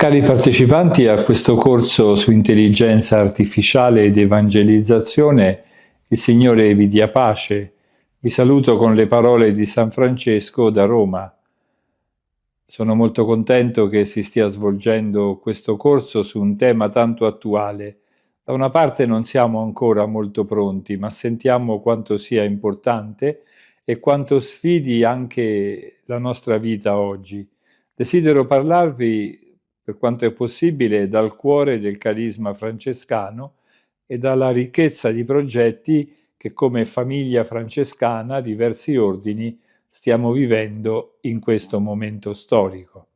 Cari partecipanti a questo corso su intelligenza artificiale ed evangelizzazione, il Signore vi dia pace. Vi saluto con le parole di San Francesco da Roma. Sono molto contento che si stia svolgendo questo corso su un tema tanto attuale. Da una parte non siamo ancora molto pronti, ma sentiamo quanto sia importante e quanto sfidi anche la nostra vita oggi. Desidero parlarvi, per quanto è possibile, dal cuore del carisma francescano e dalla ricchezza di progetti che come famiglia francescana, diversi ordini, stiamo vivendo in questo momento storico.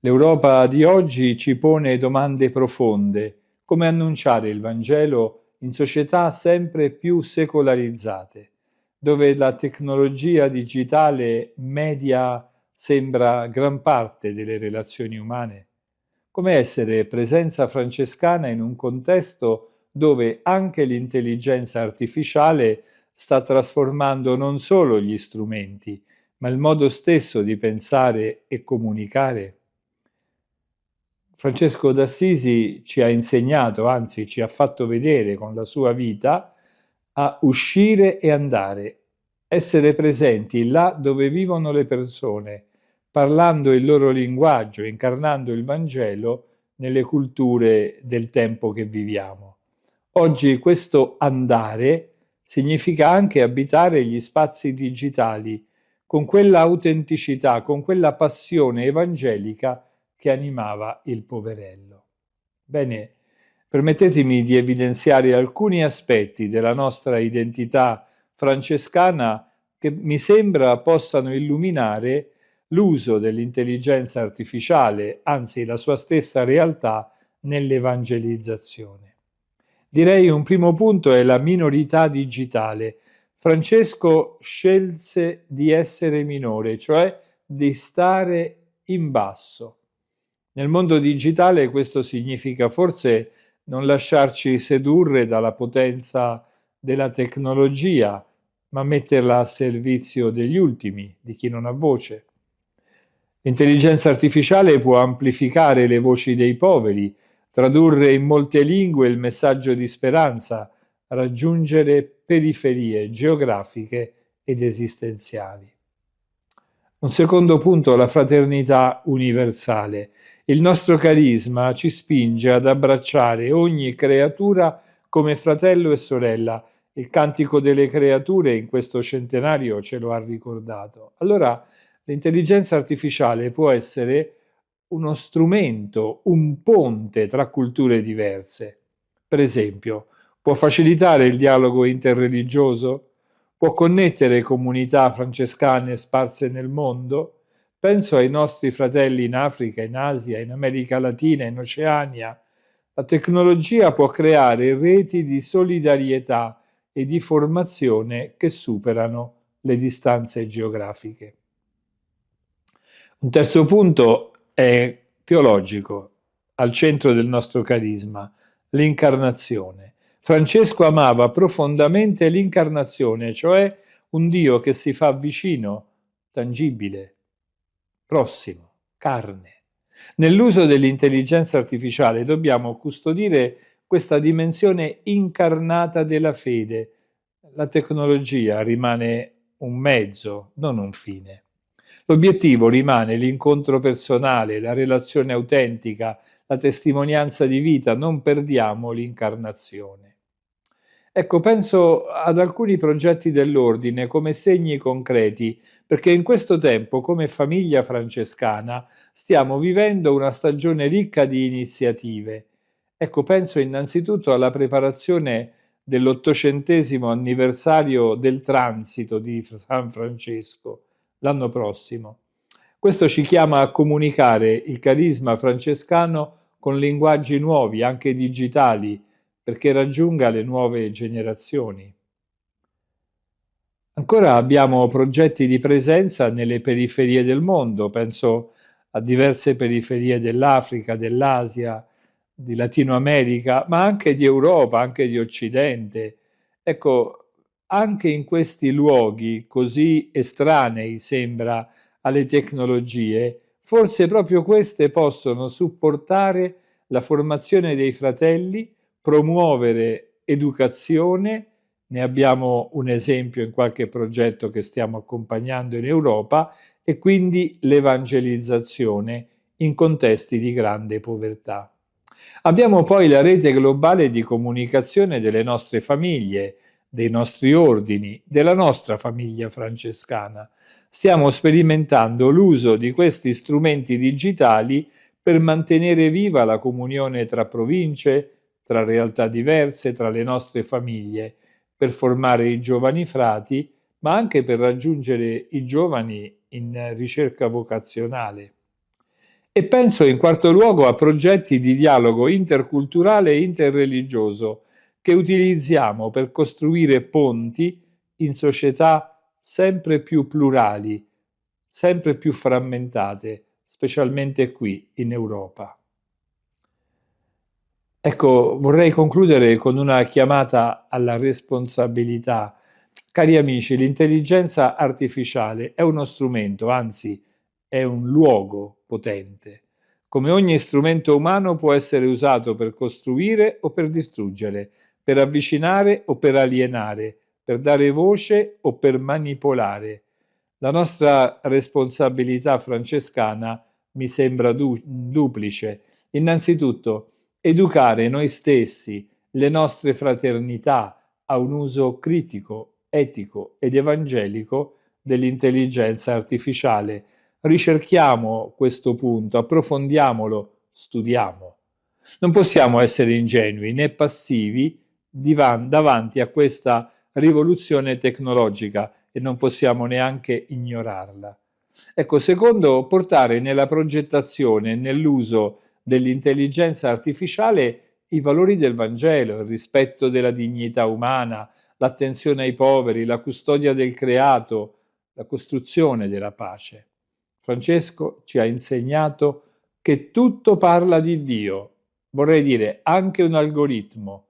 L'Europa di oggi ci pone domande profonde, come annunciare il Vangelo in società sempre più secolarizzate, dove la tecnologia digitale media sembra gran parte delle relazioni umane. Come essere presenza francescana in un contesto dove anche l'intelligenza artificiale sta trasformando non solo gli strumenti, ma il modo stesso di pensare e comunicare? Francesco d'Assisi ci ha insegnato, anzi ci ha fatto vedere con la sua vita, a uscire e andare, essere presenti là dove vivono le persone, parlando il loro linguaggio, incarnando il Vangelo nelle culture del tempo che viviamo. Oggi questo andare significa anche abitare gli spazi digitali con quella autenticità, con quella passione evangelica che animava il poverello. Bene, permettetemi di evidenziare alcuni aspetti della nostra identità francescana che mi sembra possano illuminare l'uso dell'intelligenza artificiale, anzi la sua stessa realtà, nell'evangelizzazione. Direi un primo punto è la minorità digitale. Francesco scelse di essere minore, cioè di stare in basso. Nel mondo digitale questo significa forse non lasciarci sedurre dalla potenza della tecnologia, ma metterla a servizio degli ultimi, di chi non ha voce. L'intelligenza artificiale può amplificare le voci dei poveri, tradurre in molte lingue il messaggio di speranza, raggiungere periferie geografiche ed esistenziali. Un secondo punto, la fraternità universale. Il nostro carisma ci spinge ad abbracciare ogni creatura come fratello e sorella. Il Cantico delle Creature in questo centenario ce lo ha ricordato. Allora, l'intelligenza artificiale può essere uno strumento, un ponte tra culture diverse. Per esempio, può facilitare il dialogo interreligioso? Può connettere comunità francescane sparse nel mondo? Penso ai nostri fratelli in Africa, in Asia, in America Latina, in Oceania. La tecnologia può creare reti di solidarietà e di formazione che superano le distanze geografiche. Un terzo punto è teologico, al centro del nostro carisma, l'incarnazione. Francesco amava profondamente l'incarnazione, cioè un Dio che si fa vicino, tangibile, prossimo, carne. Nell'uso dell'intelligenza artificiale dobbiamo custodire questa dimensione incarnata della fede. La tecnologia rimane un mezzo, non un fine. L'obiettivo rimane l'incontro personale, la relazione autentica, la testimonianza di vita, non perdiamo l'incarnazione. Ecco, penso ad alcuni progetti dell'ordine come segni concreti, perché in questo tempo, come famiglia francescana, stiamo vivendo una stagione ricca di iniziative. Ecco, penso innanzitutto alla preparazione dell'800° anniversario del transito di San Francesco, l'anno prossimo. Questo ci chiama a comunicare il carisma francescano con linguaggi nuovi, anche digitali, perché raggiunga le nuove generazioni. Ancora abbiamo progetti di presenza nelle periferie del mondo, penso a diverse periferie dell'Africa, dell'Asia, di Latino America, ma anche di Europa, anche di Occidente. Ecco, anche in questi luoghi così estranei, sembra, alle tecnologie, forse proprio queste possono supportare la formazione dei fratelli, promuovere educazione, ne abbiamo un esempio in qualche progetto che stiamo accompagnando in Europa, e quindi l'evangelizzazione in contesti di grande povertà. Abbiamo poi la rete globale di comunicazione delle nostre famiglie, dei nostri ordini, della nostra famiglia francescana. Stiamo sperimentando l'uso di questi strumenti digitali per mantenere viva la comunione tra province, tra realtà diverse, tra le nostre famiglie, per formare i giovani frati, ma anche per raggiungere i giovani in ricerca vocazionale. E penso in quarto luogo a progetti di dialogo interculturale e interreligioso che utilizziamo per costruire ponti in società sempre più plurali, sempre più frammentate, specialmente qui in Europa. Ecco, vorrei concludere con una chiamata alla responsabilità. Cari amici, l'intelligenza artificiale è uno strumento, anzi è un luogo potente. Come ogni strumento umano può essere usato per costruire o per distruggere, per avvicinare o per alienare, per dare voce o per manipolare. La nostra responsabilità francescana mi sembra duplice. Innanzitutto, educare noi stessi, le nostre fraternità, a un uso critico, etico ed evangelico dell'intelligenza artificiale. Ricerchiamo questo punto, approfondiamolo, studiamo. Non possiamo essere ingenui né passivi davanti a questa rivoluzione tecnologica e non possiamo neanche ignorarla. Ecco, secondo, portare nella progettazione e nell'uso dell'intelligenza artificiale i valori del Vangelo, il rispetto della dignità umana, l'attenzione ai poveri, la custodia del creato, la costruzione della pace. Francesco ci ha insegnato che tutto parla di Dio, vorrei dire anche un algoritmo,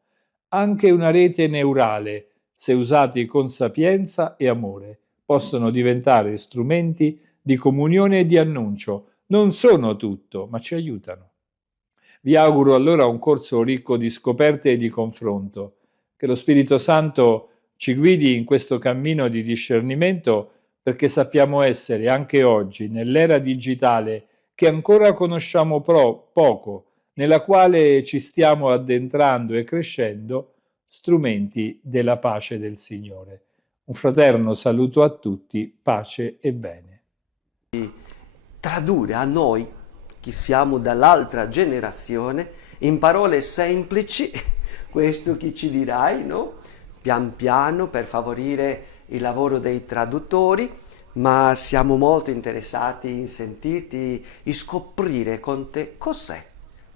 anche una rete neurale, se usati con sapienza e amore, possono diventare strumenti di comunione e di annuncio. Non sono tutto, ma ci aiutano. Vi auguro allora un corso ricco di scoperte e di confronto. Che lo Spirito Santo ci guidi in questo cammino di discernimento, perché sappiamo essere anche oggi, nell'era digitale che ancora conosciamo poco, nella quale ci stiamo addentrando e crescendo, strumenti della pace del Signore. Un fraterno saluto a tutti, pace e bene. Tradurre a noi, che siamo dall'altra generazione, in parole semplici questo che ci dirai, no? Pian piano, per favorire il lavoro dei traduttori, ma siamo molto interessati in sentirti e scoprire con te cos'è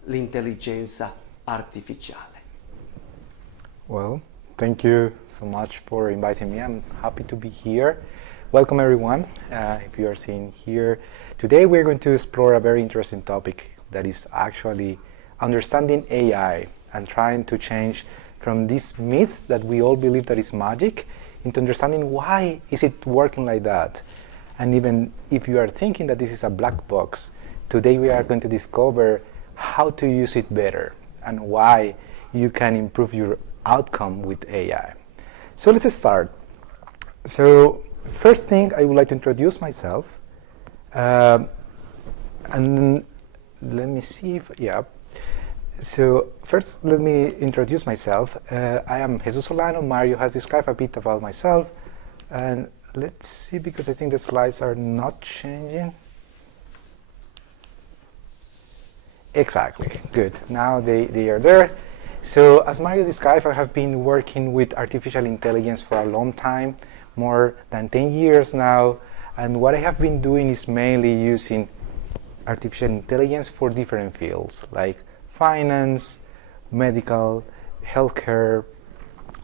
l'intelligenza artificiale. Well, thank you so much for inviting me. I'm happy to be here. Welcome everyone. If you are seeing here, today we're going to explore a very interesting topic that is actually understanding AI and trying to change from this myth that we all believe that is magic into understanding why is it working like that. And even if you are thinking that this is a black box, today we are going to discover how to use it better and why you can improve your outcome with AI. So let's start. So first thing, I would like to introduce myself. And let me see if, yeah. So first, let me introduce myself. I am Jesus Solano. Mario has described a bit about myself. And let's see, because I think the slides are not changing. Exactly, good. Now they are there. So as Mario described, I have been working with artificial intelligence for a long time, more than 10 years now. And what I have been doing is mainly using artificial intelligence for different fields, like finance, medical, healthcare,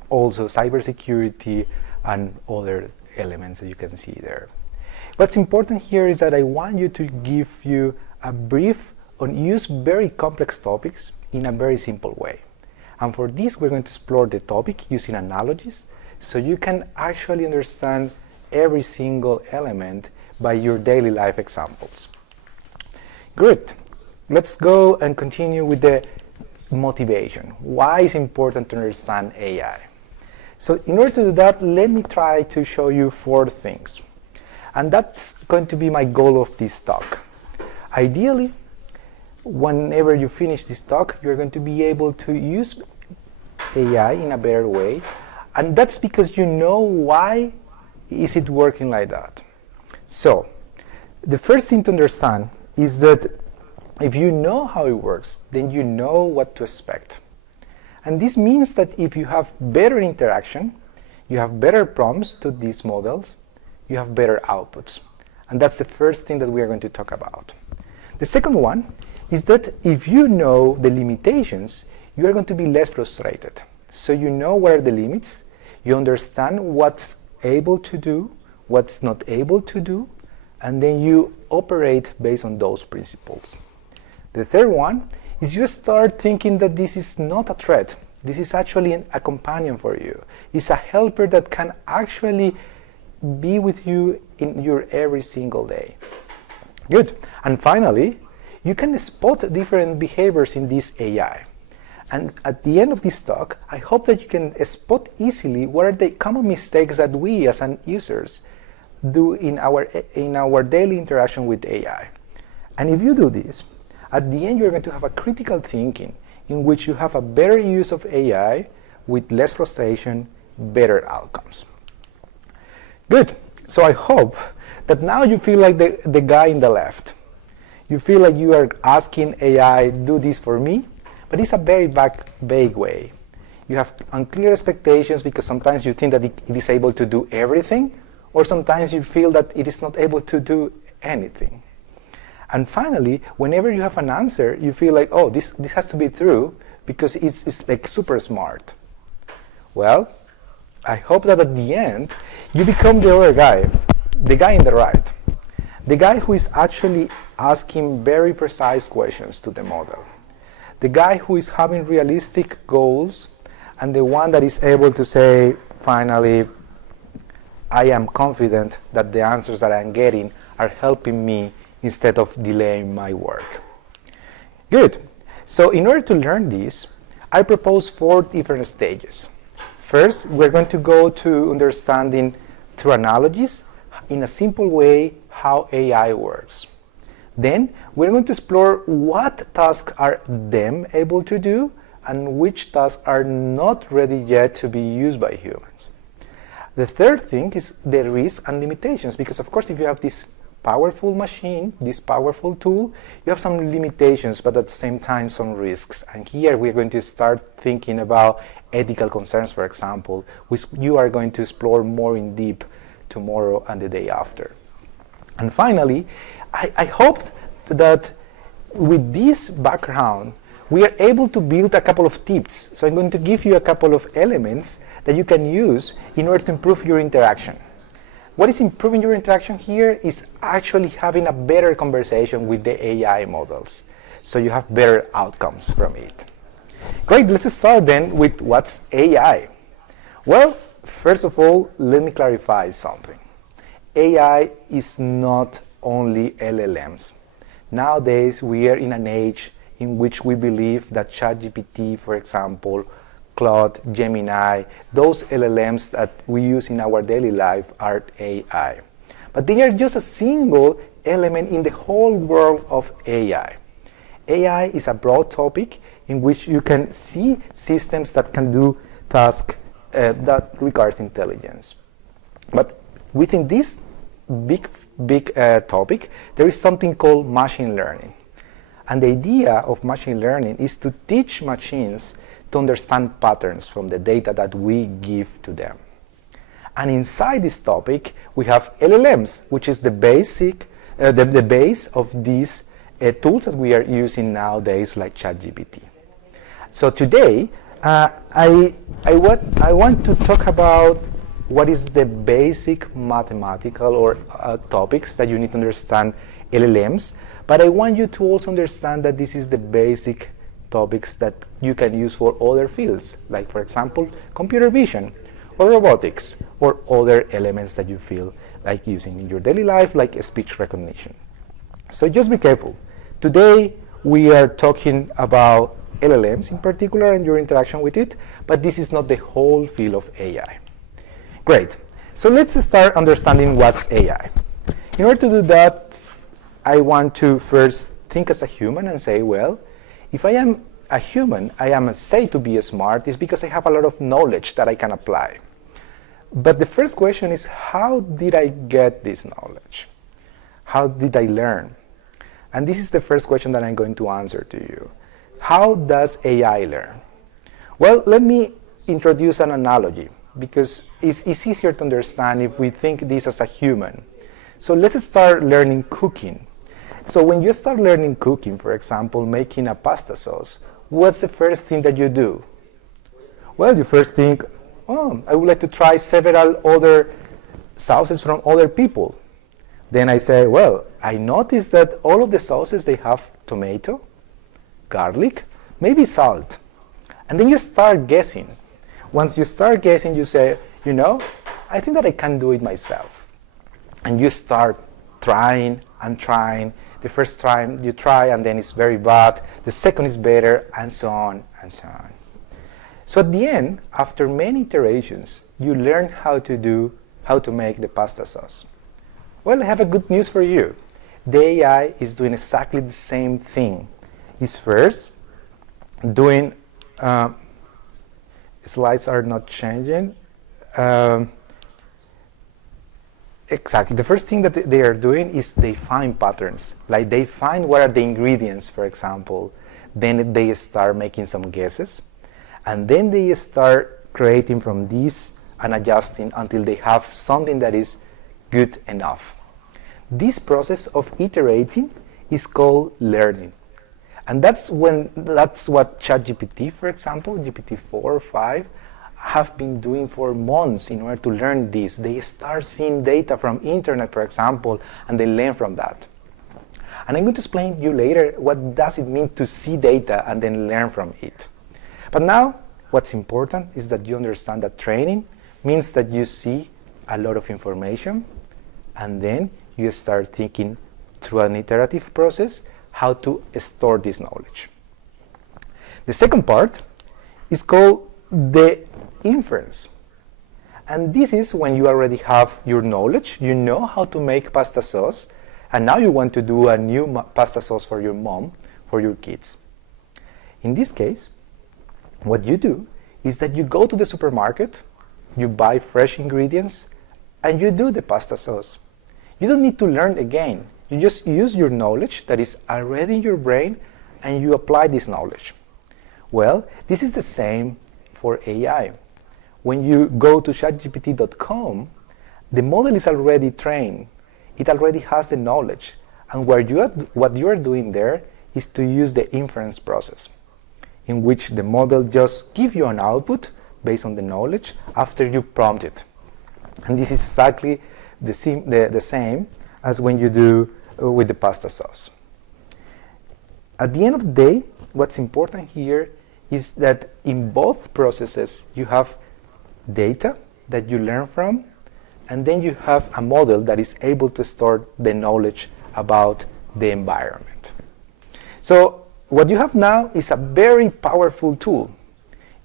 also cybersecurity, and other elements that you can see there. What's important here is that I want you to give you a brief on use very complex topics in a very simple way. And for this, we're going to explore the topic using analogies, so you can actually understand every single element by your daily life examples. Great. Let's go and continue with the motivation. Why is it important to understand AI? So in order to do that, let me try to show you 4 things. And that's going to be my goal of this talk. Ideally, whenever you finish this talk, you're going to be able to use AI in a better way. And that's because you know why is it working like that. So the first thing to understand is that if you know how it works, then you know what to expect. And this means that if you have better interaction, you have better prompts to these models, you have better outputs. And that's the first thing that we are going to talk about. The second one is that if you know the limitations, you are going to be less frustrated. So you know what are the limits, you understand what's able to do, what's not able to do, and then you operate based on those principles. The third one is you start thinking that this is not a threat. This is actually a companion for you. It's a helper that can actually be with you in your every single day. Good. And finally, you can spot different behaviors in this AI. And at the end of this talk, I hope that you can spot easily what are the common mistakes that we as users do in our daily interaction with AI. And if you do this, at the end you're going to have a critical thinking in which you have a better use of AI with less frustration, better outcomes. Good. So I hope that now you feel like the guy in the left. You feel like you are asking AI, do this for me, but it's a very vague way. You have unclear expectations because sometimes you think that it is able to do everything, or sometimes you feel that it is not able to do anything. And finally, whenever you have an answer, you feel like, oh, this has to be true because it's like super smart. Well, I hope that at the end, you become the other guy, the guy in the right, the guy who is actually asking very precise questions to the model, the guy who is having realistic goals, and the one that is able to say, finally, I am confident that the answers that I'm getting are helping me instead of delaying my work. Good. So in order to learn this, I propose 4 different stages. First, we're going to go to understanding through analogies in a simple way how AI works. Then we're going to explore what tasks are them able to do and which tasks are not ready yet to be used by humans. The third thing is the risks and limitations, because of course if you have this powerful machine, this powerful tool, you have some limitations, but at the same time some risks. And here we're going to start thinking about ethical concerns, for example, which you are going to explore more in depth tomorrow and the day after. And finally, I hope that with this background, we are able to build a couple of tips. So I'm going to give you a couple of elements that you can use in order to improve your interaction. What is improving your interaction here is actually having a better conversation with the AI models, so you have better outcomes from it. Great, let's start then with what's AI. Well, first of all, let me clarify something. AI is not only LLMs. Nowadays, we are in an age in which we believe that ChatGPT, for example, Claude, Gemini, those LLMs that we use in our daily life are AI. But they are just a single element in the whole world of AI. AI is a broad topic in which you can see systems that can do tasks that requires intelligence. But within this big topic, there is something called machine learning. And the idea of machine learning is to teach machines to understand patterns from the data that we give to them. And inside this topic, we have LLMs, which is the base of these tools that we are using nowadays, like ChatGPT. So today, I want to talk about what is the basic mathematical or topics that you need to understand LLMs, but I want you to also understand that this is the basic topics that you can use for other fields, like for example, computer vision or robotics or other elements that you feel like using in your daily life, like speech recognition. So just be careful. Today we are talking about LLMs in particular and your interaction with it, but this is not the whole field of AI. Great. So let's start understanding what's AI. In order to do that, I want to first think as a human and say, well, if I am a human, I am said to be smart is because I have a lot of knowledge that I can apply. But the first question is, how did I get this knowledge? How did I learn? And this is the first question that I'm going to answer to you. How does AI learn? Well, let me introduce an analogy because it's easier to understand if we think this as a human. So let's start learning cooking. So when you start learning cooking, for example, making a pasta sauce, what's the first thing that you do? Well, you first think, oh, I would like to try several other sauces from other people. Then I say, well, I noticed that all of the sauces, they have tomato, garlic, maybe salt. And then you start guessing. Once you start guessing, you say, you know, I think that I can do it myself. And you start trying and trying. The first time you try and then it's very bad. The second is better, and so on and so on. So at the end, after many iterations, you learn how to make the pasta sauce. Well, I have a good news for you. The AI is doing exactly the same thing. It's first doing, slides are not changing. Exactly. The first thing that they are doing is they find patterns. Like they find what are the ingredients, for example. Then they start making some guesses. And then they start creating from these and adjusting until they have something that is good enough. This process of iterating is called learning. And that's what ChatGPT, for example, GPT-4 or 5, have been doing for months in order to learn this. They start seeing data from internet, for example, and they learn from that. And I'm going to explain to you later what does it mean to see data and then learn from it. But now, what's important is that you understand that training means that you see a lot of information, and then you start thinking through an iterative process how to store this knowledge. The second part is called the inference. And this is when you already have your knowledge, you know how to make pasta sauce, and now you want to do a new pasta sauce for your mom, for your kids. In this case, what you do is that you go to the supermarket, you buy fresh ingredients, and you do the pasta sauce. You don't need to learn again. You just use your knowledge that is already in your brain and you apply this knowledge. Well, this is the same for AI. When you go to chatgpt.com, the model is already trained. It already has the knowledge. And what you are doing there is to use the inference process, in which the model just gives you an output based on the knowledge after you prompt it. And this is exactly the same as when you do with the pasta sauce. At the end of the day, what's important here is that in both processes you have data that you learn from, and then you have a model that is able to store the knowledge about the environment. So what you have now is a very powerful tool.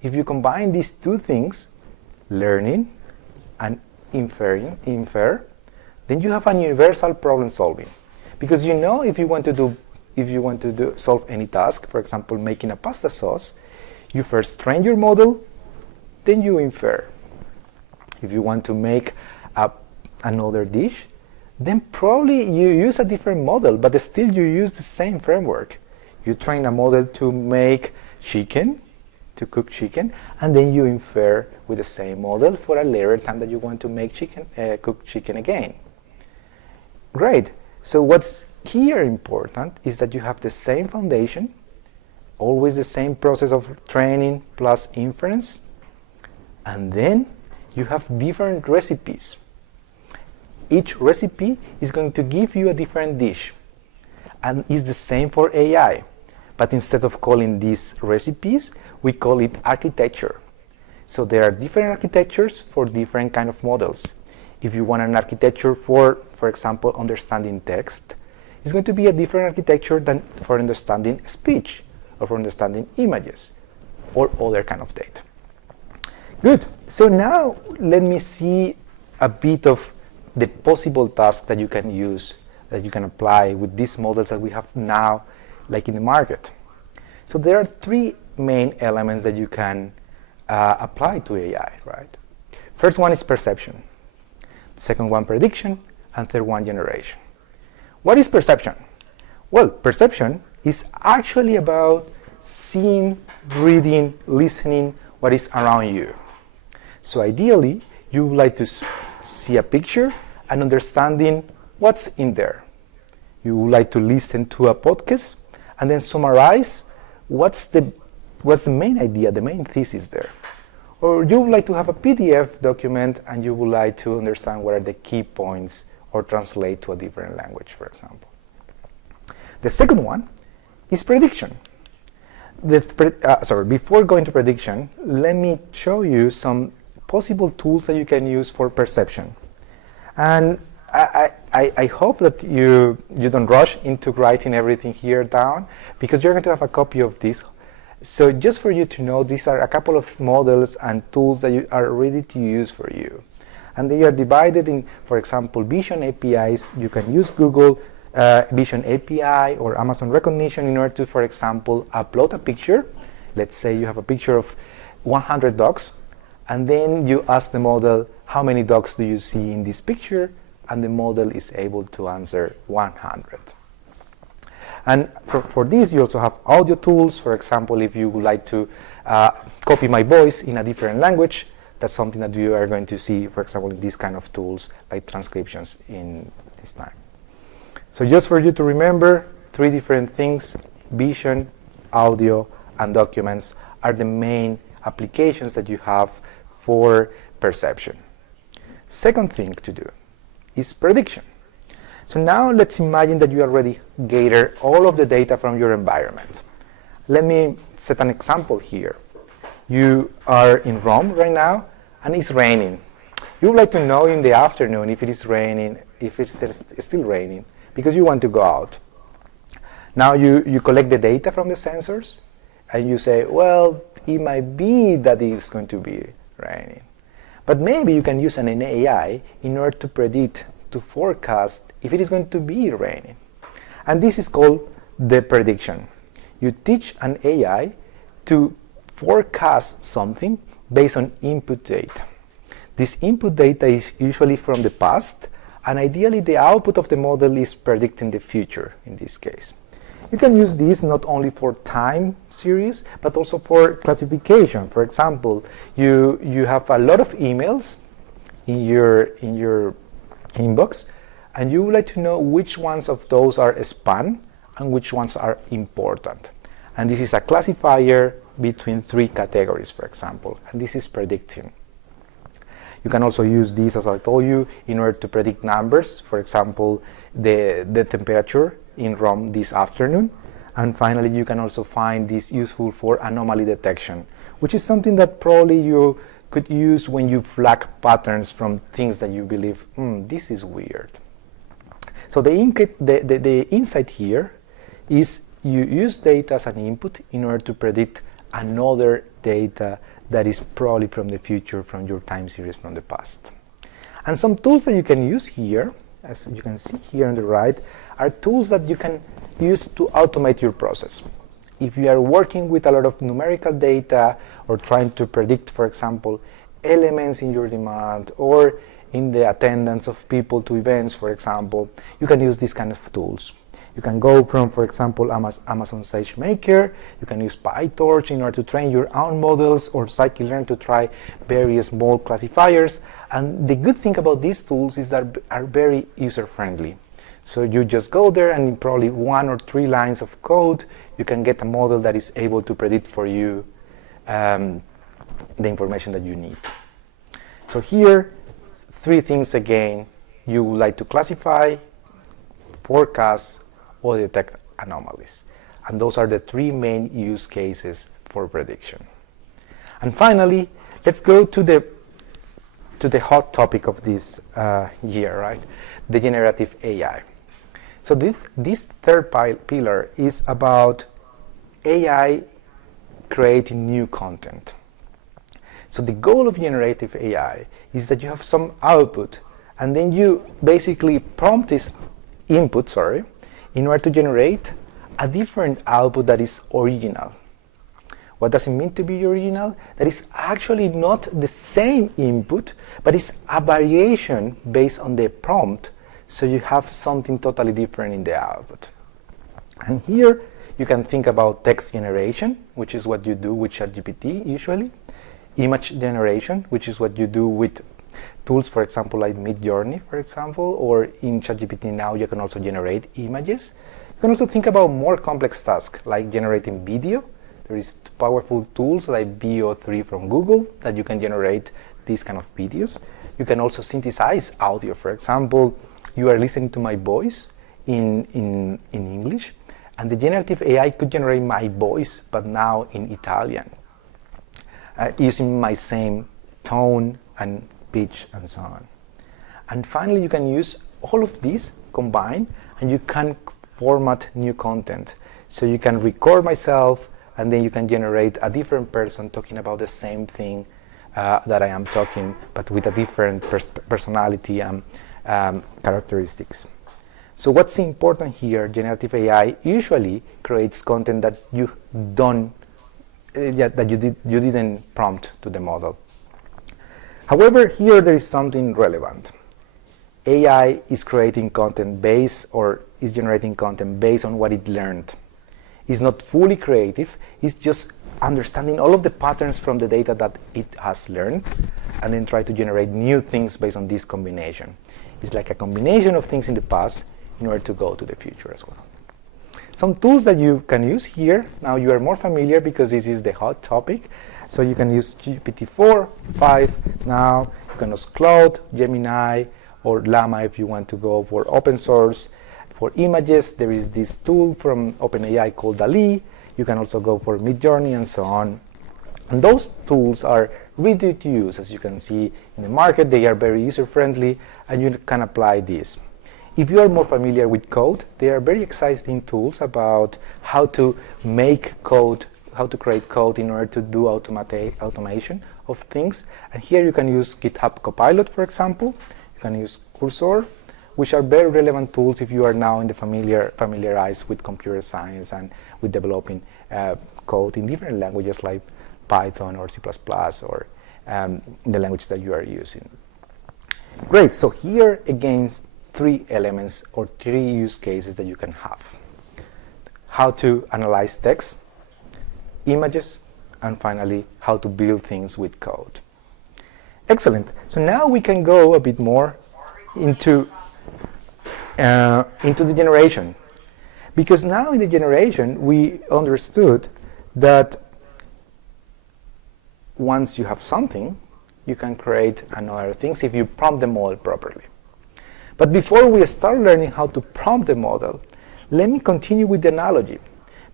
If you combine these two things, learning and infer, then you have a universal problem solving. Because you know if you want to solve any task, for example, making a pasta sauce, you first train your model, then you infer. If you want to make another dish, then probably you use a different model, but still you use the same framework. You train a model to make chicken, to cook chicken, and then you infer with the same model for a later time that you want to make cook chicken again. Great. So what's here important is that you have the same foundation, always the same process of training plus inference, and then you have different recipes. Each recipe is going to give you a different dish, and it's the same for AI. But instead of calling these recipes, we call it architecture. So there are different architectures for different kind of models. If you want an architecture for example, understanding text, It's going to be a different architecture than for understanding speech or for understanding images or other kind of data. Good. So now let me see a bit of the possible tasks that you can use, that you can apply with these models that we have now, like in the market. So there are three main elements that you can apply to AI, right? First one is perception. Second one, prediction. And third one, generation. What is perception? Well, perception is actually about seeing, reading, listening what is around you. So ideally, you would like to see a picture and understanding what's in there. You would like to listen to a podcast and then summarize what's the main idea, the main thesis there. Or you would like to have a PDF document and you would like to understand what are the key points or translate to a different language, for example. The second one is prediction. Before going to prediction, let me show you some possible tools that you can use for perception. And I hope that you don't rush into writing everything here down, because you're going to have a copy of this. So just for you to know, these are a couple of models and tools that are ready to use for you. And they are divided in, for example, vision APIs. You can use Google Vision API or Amazon Recognition in order to, for example, upload a picture. Let's say you have a picture of 100 dogs, and then you ask the model, how many dogs do you see in this picture? And the model is able to answer 100. And for this, you also have audio tools. For example, if you would like to copy my voice in a different language, that's something that you are going to see, for example, in these kind of tools, like transcriptions in this time. So just for you to remember, three different things: vision, audio, and documents are the main applications that you have for perception. Second thing to do is prediction. So now let's imagine that you already gathered all of the data from your environment. Let me set an example here. You are in Rome right now and it's raining. You would like to know in the afternoon if it is raining, if it's still raining, because you want to go out. Now you collect the data from the sensors and you say, well, it might be that it's going to be raining. But maybe you can use an AI in order to predict, to forecast if it is going to be raining. And this is called the prediction. You teach an AI to forecast something based on input data. This input data is usually from the past, and ideally the output of the model is predicting the future in this case. You can use this not only for time series, but also for classification. For example, you have a lot of emails in your inbox, and you would like to know which ones of those are spam and which ones are important. And this is a classifier between three categories, for example, and this is predicting. You can also use this, as I told you, in order to predict numbers. For example, the temperature in Rome this afternoon. And finally, you can also find this useful for anomaly detection, which is something that probably you could use when you flag patterns from things that you believe, this is weird. So the insight here is you use data as an input in order to predict another data that is probably from the future, from your time series from the past. And some tools that you can use here, as you can see here on the right, are tools that you can use to automate your process. If you are working with a lot of numerical data or trying to predict, for example, elements in your demand or in the attendance of people to events, for example, you can use these kind of tools. You can go from, for example, Amazon SageMaker. You can use PyTorch in order to train your own models, or scikit-learn to try various small classifiers. And the good thing about these tools is that are very user-friendly. So you just go there, and in probably 1 or 3 lines of code, you can get a model that is able to predict for you the information that you need. So here, 3 things again. You would like to classify, forecast, or detect anomalies. And those are the 3 main use cases for prediction. And finally, let's go to the hot topic of this year, right? The generative AI. So this third pillar is about AI creating new content. So the goal of generative AI is that you have some output and then you basically prompt this input, in order to generate a different output that is original. What does it mean to be original? That is actually not the same input, but it's a variation based on the prompt, so you have something totally different in the output. And here you can think about text generation, which is what you do with ChatGPT usually, image generation, which is what you do with tools, for example, like Midjourney, for example, or in ChatGPT now you can also generate images. You can also think about more complex tasks like generating video. There is powerful tools like VO3 from Google that you can generate these kind of videos. You can also synthesize audio. For example, you are listening to my voice in English, and the generative AI could generate my voice, but now in Italian, using my same tone and pitch and so on. And finally, you can use all of these combined, and you can format new content. So you can record myself, and then you can generate a different person talking about the same thing that I am talking, but with a different personality and characteristics. So what's important here, generative AI usually creates content that you don't, that you didn't prompt to the model. However, here there is something relevant. AI is creating content based, or is generating content based on what it learned. It's not fully creative, it's just understanding all of the patterns from the data that it has learned, and then try to generate new things based on this combination. It's like a combination of things in the past in order to go to the future as well. Some tools that you can use here, now you are more familiar because this is the hot topic. So you can use GPT-4, 5 now, you can use Claude, Gemini, or Llama if you want to go for open source. For images, there is this tool from OpenAI called DALL-E. You can also go for Midjourney and so on. And those tools are really to use. As you can see in the market, they are very user-friendly, and you can apply this. If you are more familiar with code, they are very exciting tools about how to make code, how to create code in order to do automation of things. And here you can use GitHub Copilot, for example. You can use Cursor, which are very relevant tools if you are now in the familiarized with computer science and with developing code in different languages like Python or C++ or the language that you are using. Great, so here again, 3 elements or 3 use cases that you can have. How to analyze text, images, and finally, how to build things with code. Excellent, so now we can go a bit more into the generation, because now in the generation we understood that once you have something, you can create another things if you prompt the model properly. But before we start learning how to prompt the model, let me continue with the analogy,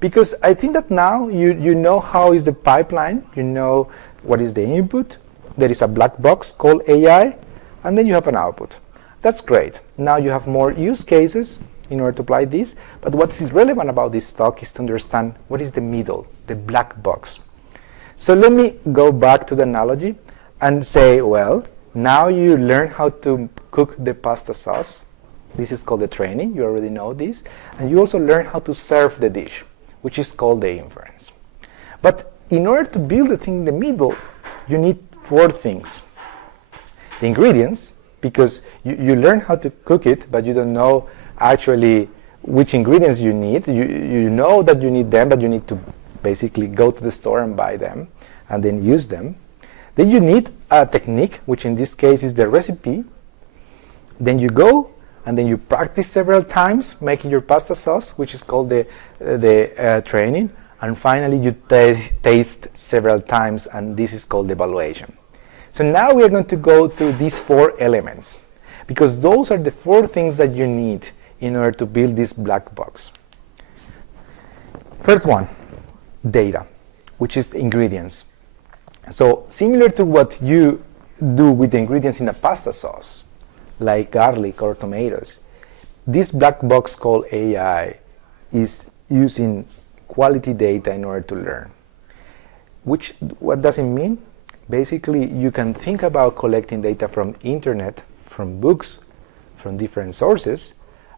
because I think that now you know how is the pipeline, you know what is the input, there is a black box called AI, and then you have an output. That's great. Now you have more use cases in order to apply this, but what's relevant about this talk is to understand what is the middle, the black box. So let me go back to the analogy and say, well, now you learn how to cook the pasta sauce. This is called the training, you already know this, and you also learn how to serve the dish, which is called the inference. But in order to build the thing in the middle, you need 4 things. The ingredients, because you learn how to cook it, but you don't know actually which ingredients you need. You know that you need them, but you need to basically go to the store and buy them and then use them. Then you need a technique, which in this case is the recipe. Then you go and then you practice several times making your pasta sauce, which is called the training. And finally you taste several times, and this is called the evaluation. So now we are going to go through these 4 elements, because those are the 4 things that you need in order to build this black box. First one, data, which is the ingredients. So similar to what you do with the ingredients in a pasta sauce, like garlic or tomatoes, This black box called AI is using quality data in order to learn. What does it mean? Basically, you can think about collecting data from internet, from books, from different sources,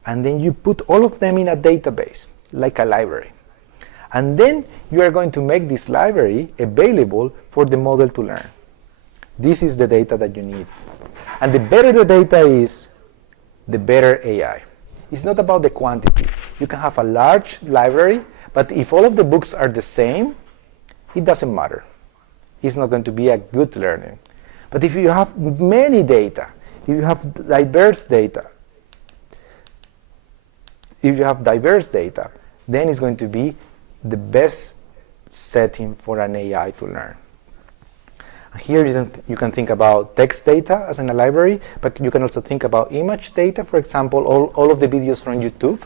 and then you put all of them in a database, like a library. And then you are going to make this library available for the model to learn. This is the data that you need. And the better the data is, the better AI. It's not about the quantity. You can have a large library, but if all of the books are the same, it doesn't matter. It's not going to be a good learning. But if you have many data, if you have diverse data, then it's going to be the best setting for an AI to learn. Here you can think about text data as in a library, but you can also think about image data. For example, all of the videos from YouTube,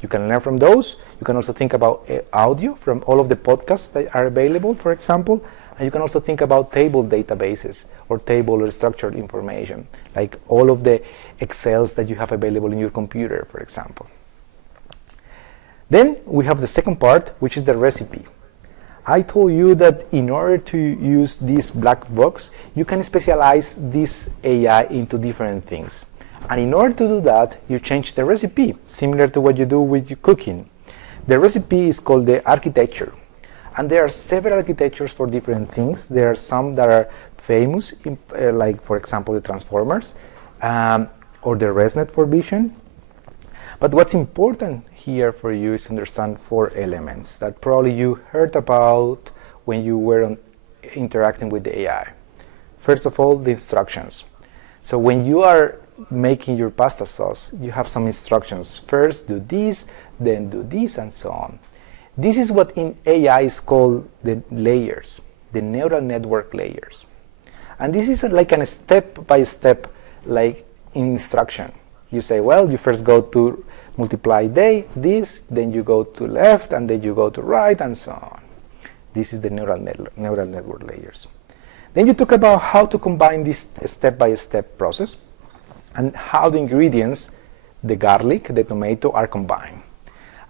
you can learn from those. You can also think about audio from all of the podcasts that are available, for example. And you can also think about table databases or table or structured information, like all of the Excels that you have available in your computer, for example. Then we have the second part, which is the recipe. I told you that in order to use this black box, you can specialize this AI into different things. And in order to do that, you change the recipe, similar to what you do with your cooking. The recipe is called the architecture. And there are several architectures for different things. There are some that are famous, like, for example, the transformers, or the ResNet for vision. But what's important here for you is to understand 4 elements that probably you heard about when you were interacting with the AI. First of all, the instructions. So when you are making your pasta sauce, you have some instructions. First do this, then do this, and so on. This is what in AI is called the layers, the neural network layers. And this is like a step-by-step like instruction. You say, well, you first go to multiply this, then you go to left, and then you go to right, and so on. This is the neural network layers. Then you talk about how to combine this step-by-step process and how the ingredients, the garlic, the tomato, are combined.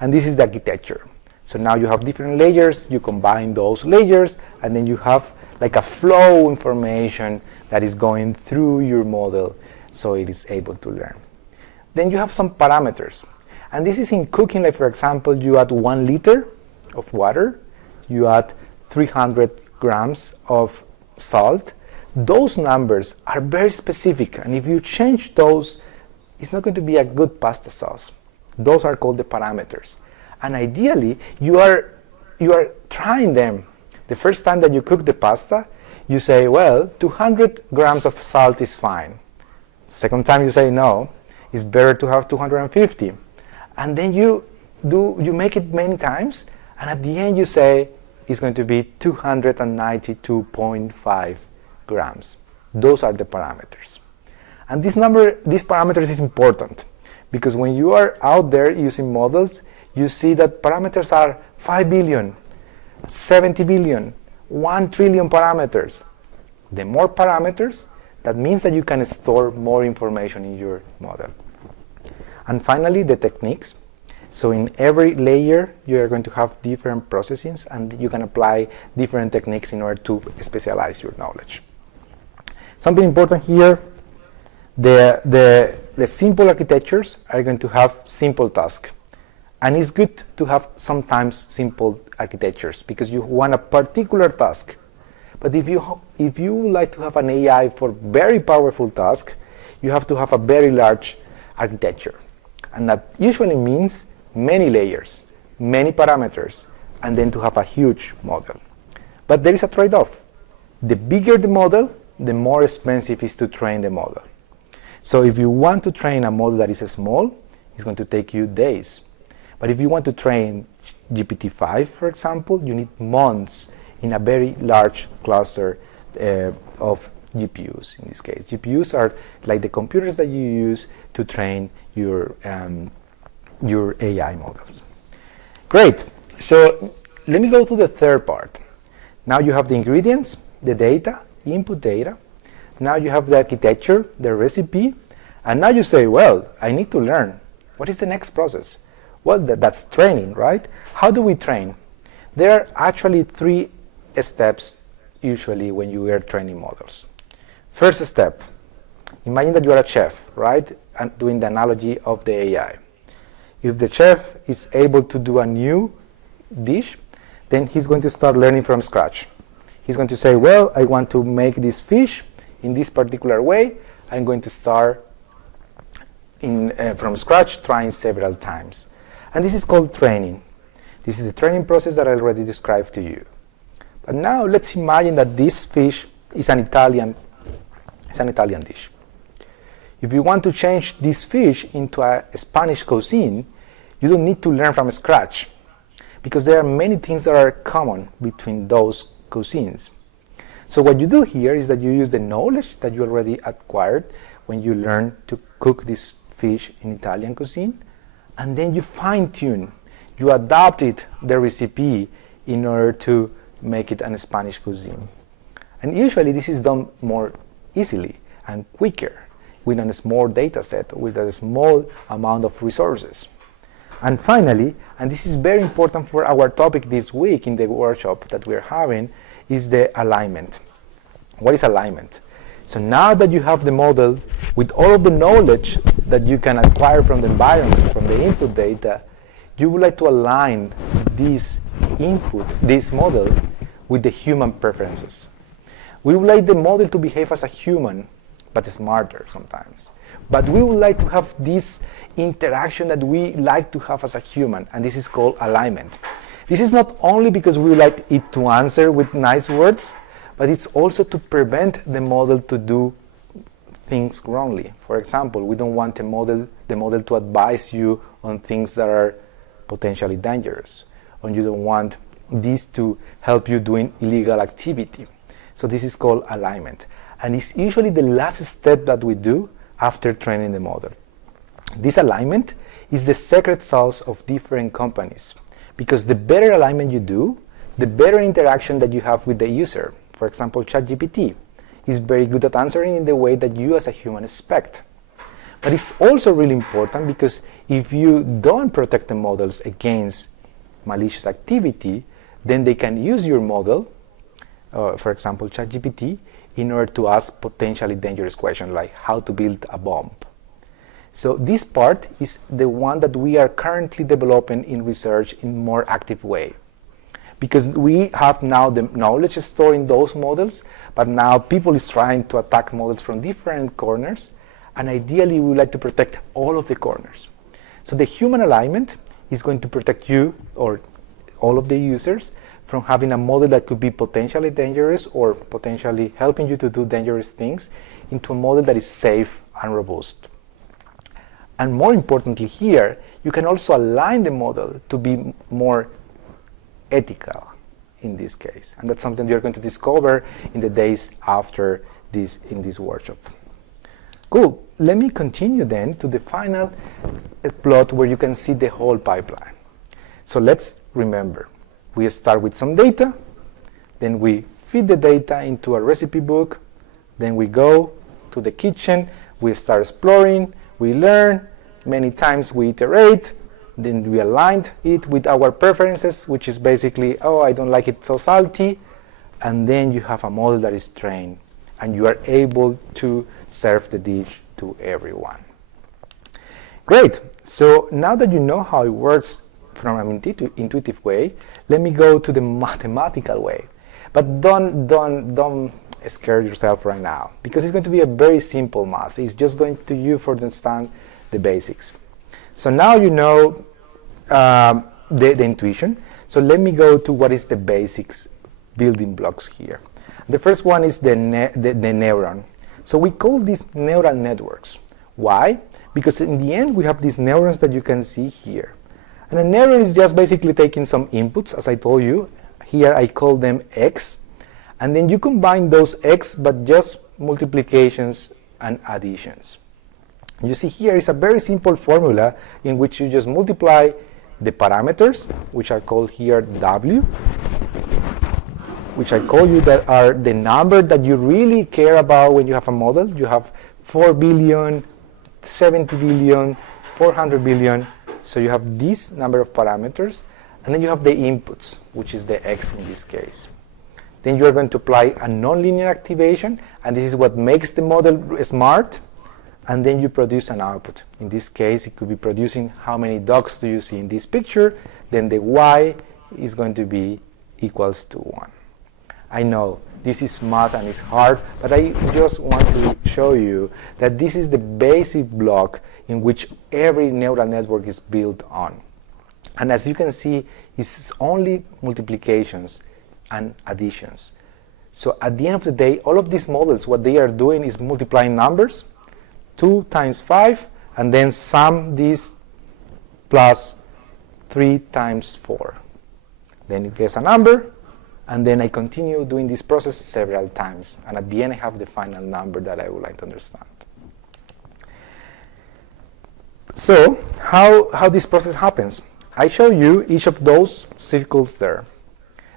And this is the architecture. So now you have different layers, you combine those layers, and then you have like a flow information that is going through your model so it is able to learn. Then you have some parameters. And this is in cooking, like for example, you add 1 liter of water, you add 300 grams of salt. Those numbers are very specific, and if you change those, it's not going to be a good pasta sauce. Those are called the parameters. And ideally, you are trying them. The first time that you cook the pasta, you say, well, 200 grams of salt is fine. Second time you say, no, it's better to have 250. And then you make it many times, and at the end you say, it's going to be 292.5 grams. Those are the parameters. And these parameters is important, because when you are out there using models, you see that parameters are 5 billion, 70 billion, 1 trillion parameters. The more parameters, that means that you can store more information in your model. And finally, the techniques. So in every layer, you are going to have different processings, and you can apply different techniques in order to specialize your knowledge. Something important here, the simple architectures are going to have simple tasks. And it's good to have sometimes simple architectures because you want a particular task. But if you would like to have an AI for very powerful tasks, you have to have a very large architecture. And that usually means many layers, many parameters, and then to have a huge model. But there is a trade-off. The bigger the model, the more expensive it is to train the model. So if you want to train a model that is small, it's going to take you days. But if you want to train GPT-5, for example, you need months in a very large cluster of GPUs, in this case. GPUs are like the computers that you use to train your AI models. Great. So let me go to the third part. Now you have the ingredients, the data, input data. Now you have the architecture, the recipe. And now you say, well, I need to learn. What is the next process? Well, that's training, right? How do we train? There are actually 3 steps usually when you are training models. First step, imagine that you are a chef, right? And doing the analogy of the AI. If the chef is able to do a new dish, then he's going to start learning from scratch. He's going to say, well, I want to make this fish in this particular way. I'm going to start from scratch, trying several times. And this is called training. This is the training process that I already described to you. But now let's imagine that this fish is an Italian dish. If you want to change this fish into a Spanish cuisine, you don't need to learn from scratch, because there are many things that are common between those cuisines. So what you do here is that you use the knowledge that you already acquired when you learn to cook this fish in Italian cuisine, and then you fine-tune, you adapted the recipe in order to make it a Spanish cuisine. And usually this is done more easily and quicker with a small data set, with a small amount of resources. And finally, and this is very important for our topic this week in the workshop that we're having, is the alignment. What is alignment? So now that you have the model with all of the knowledge that you can acquire from the environment, from the input data, you would like to align this input, this model, with the human preferences. We would like the model to behave as a human, but smarter sometimes. But we would like to have this interaction that we like to have as a human, and this is called alignment. This is not only because we would like it to answer with nice words, but it's also to prevent the model to do things wrongly. For example, we don't want the model to advise you on things that are potentially dangerous, or you don't want this to help you doing illegal activity. So this is called alignment, and it's usually the last step that we do after training the model. This alignment is the secret sauce of different companies, because the better alignment you do, the better interaction that you have with the user. For example, ChatGPT is very good at answering in the way that you as a human expect. But it's also really important because if you don't protect the models against malicious activity, then they can use your model, for example, ChatGPT, in order to ask potentially dangerous questions like how to build a bomb. So this part is the one that we are currently developing in research in more active way. Because we have now the knowledge stored in those models, but now people is trying to attack models from different corners, and ideally we would like to protect all of the corners. So the human alignment is going to protect you or all of the users from having a model that could be potentially dangerous or potentially helping you to do dangerous things into a model that is safe and robust. And more importantly here, you can also align the model to be more ethical in this case. And that's something you're going to discover in the days after this in this workshop. Cool. Let me continue then to the final plot where you can see the whole pipeline. So let's remember, we start with some data, then we feed the data into a recipe book, then we go to the kitchen, we start exploring, we learn, many times we iterate, then we aligned it with our preferences, which is basically, oh, I don't like it so salty, and then you have a model that is trained, and you are able to serve the dish to everyone. Great, so now that you know how it works from an intuitive way, let me go to the mathematical way. But don't scare yourself right now, because it's going to be a very simple math. It's just going to you for understand the basics. So now you know the intuition. So let me go to what is the basics building blocks here. The first one is the neuron. So we call these neural networks. Why? Because in the end we have these neurons that you can see here. And a neuron is just basically taking some inputs, as I told you. Here I call them X. And then you combine those X, but just multiplications and additions. You see here is a very simple formula in which you just multiply the parameters, which are called here W, which I call you that are the number that you really care about when you have a model. You have 4 billion, 70 billion, 400 billion. So you have this number of parameters, and then you have the inputs, which is the x in this case. Then you are going to apply a nonlinear activation, and this is what makes the model smart, and then you produce an output. In this case, it could be producing how many dogs do you see in this picture, then the y is going to be equals to 1. I know this is math and it's hard, but I just want to show you that this is the basic block in which every neural network is built on. And as you can see, it's only multiplications and additions. So at the end of the day, all of these models, what they are doing is multiplying numbers, 2 times 5, and then sum this plus 3 times 4. Then it gets a number, and then I continue doing this process several times, and at the end I have the final number that I would like to understand. So how this process happens? I show you each of those circles there.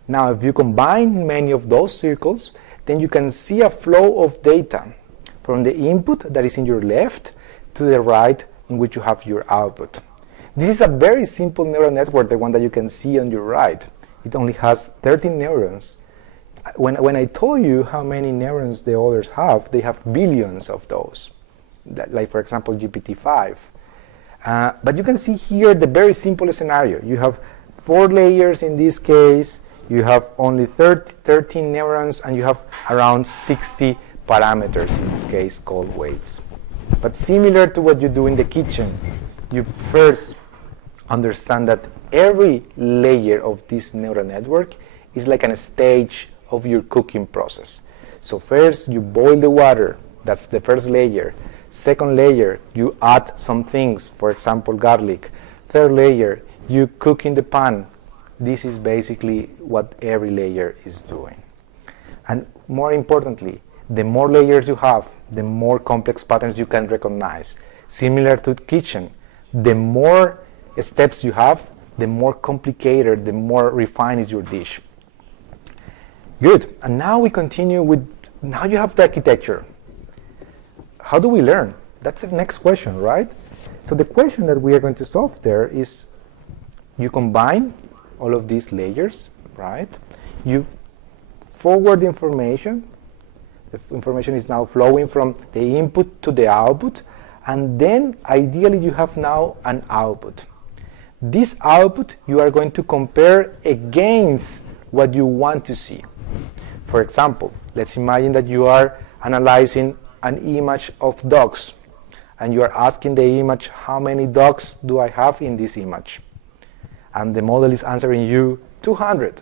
Now if you combine many of those circles, then you can see a flow of data from the input that is in your left to the right in which you have your output. This is a very simple neural network, the one that you can see on your right. It only has 13 neurons. When I told you how many neurons the others have, they have billions of those, like for example GPT-5. But you can see here the very simple scenario. You have 4 layers in this case, you have only 13 neurons, and you have around 60 parameters in this case called weights. But similar to what you do in the kitchen, you first understand that every layer of this neural network is like a stage of your cooking process. So first you boil the water, that's the first layer. Second layer, you add some things, for example garlic. Third layer, you cook in the pan. This is basically what every layer is doing. And more importantly, the more layers you have, the more complex patterns you can recognize. Similar to kitchen, the more steps you have, the more complicated, the more refined is your dish. Good, and now we continue with, now you have the architecture. How do we learn? That's the next question, right? So the question that we are going to solve there is, you combine all of these layers, right? You forward information. The information is now flowing from the input to the output, and then ideally you have now an output. This output you are going to compare against what you want to see. For example, let's imagine that you are analyzing an image of dogs, and you are asking the image, how many dogs do I have in this image? And the model is answering you 200,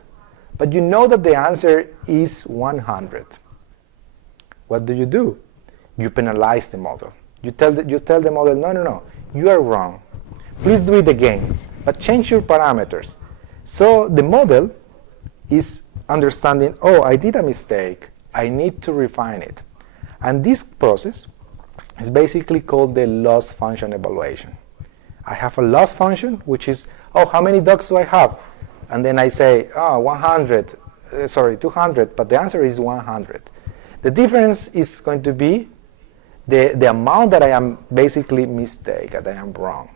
but you know that the answer is 100. What do? You penalize the model. You tell the model, no, you are wrong. Please do it again, but change your parameters. So the model is understanding, oh, I did a mistake. I need to refine it. And this process is basically called the loss function evaluation. I have a loss function, which is, oh, how many dogs do I have? And then I say, oh, 200, but the answer is 100. The difference is going to be the amount that I am basically mistaken, that I am wrong.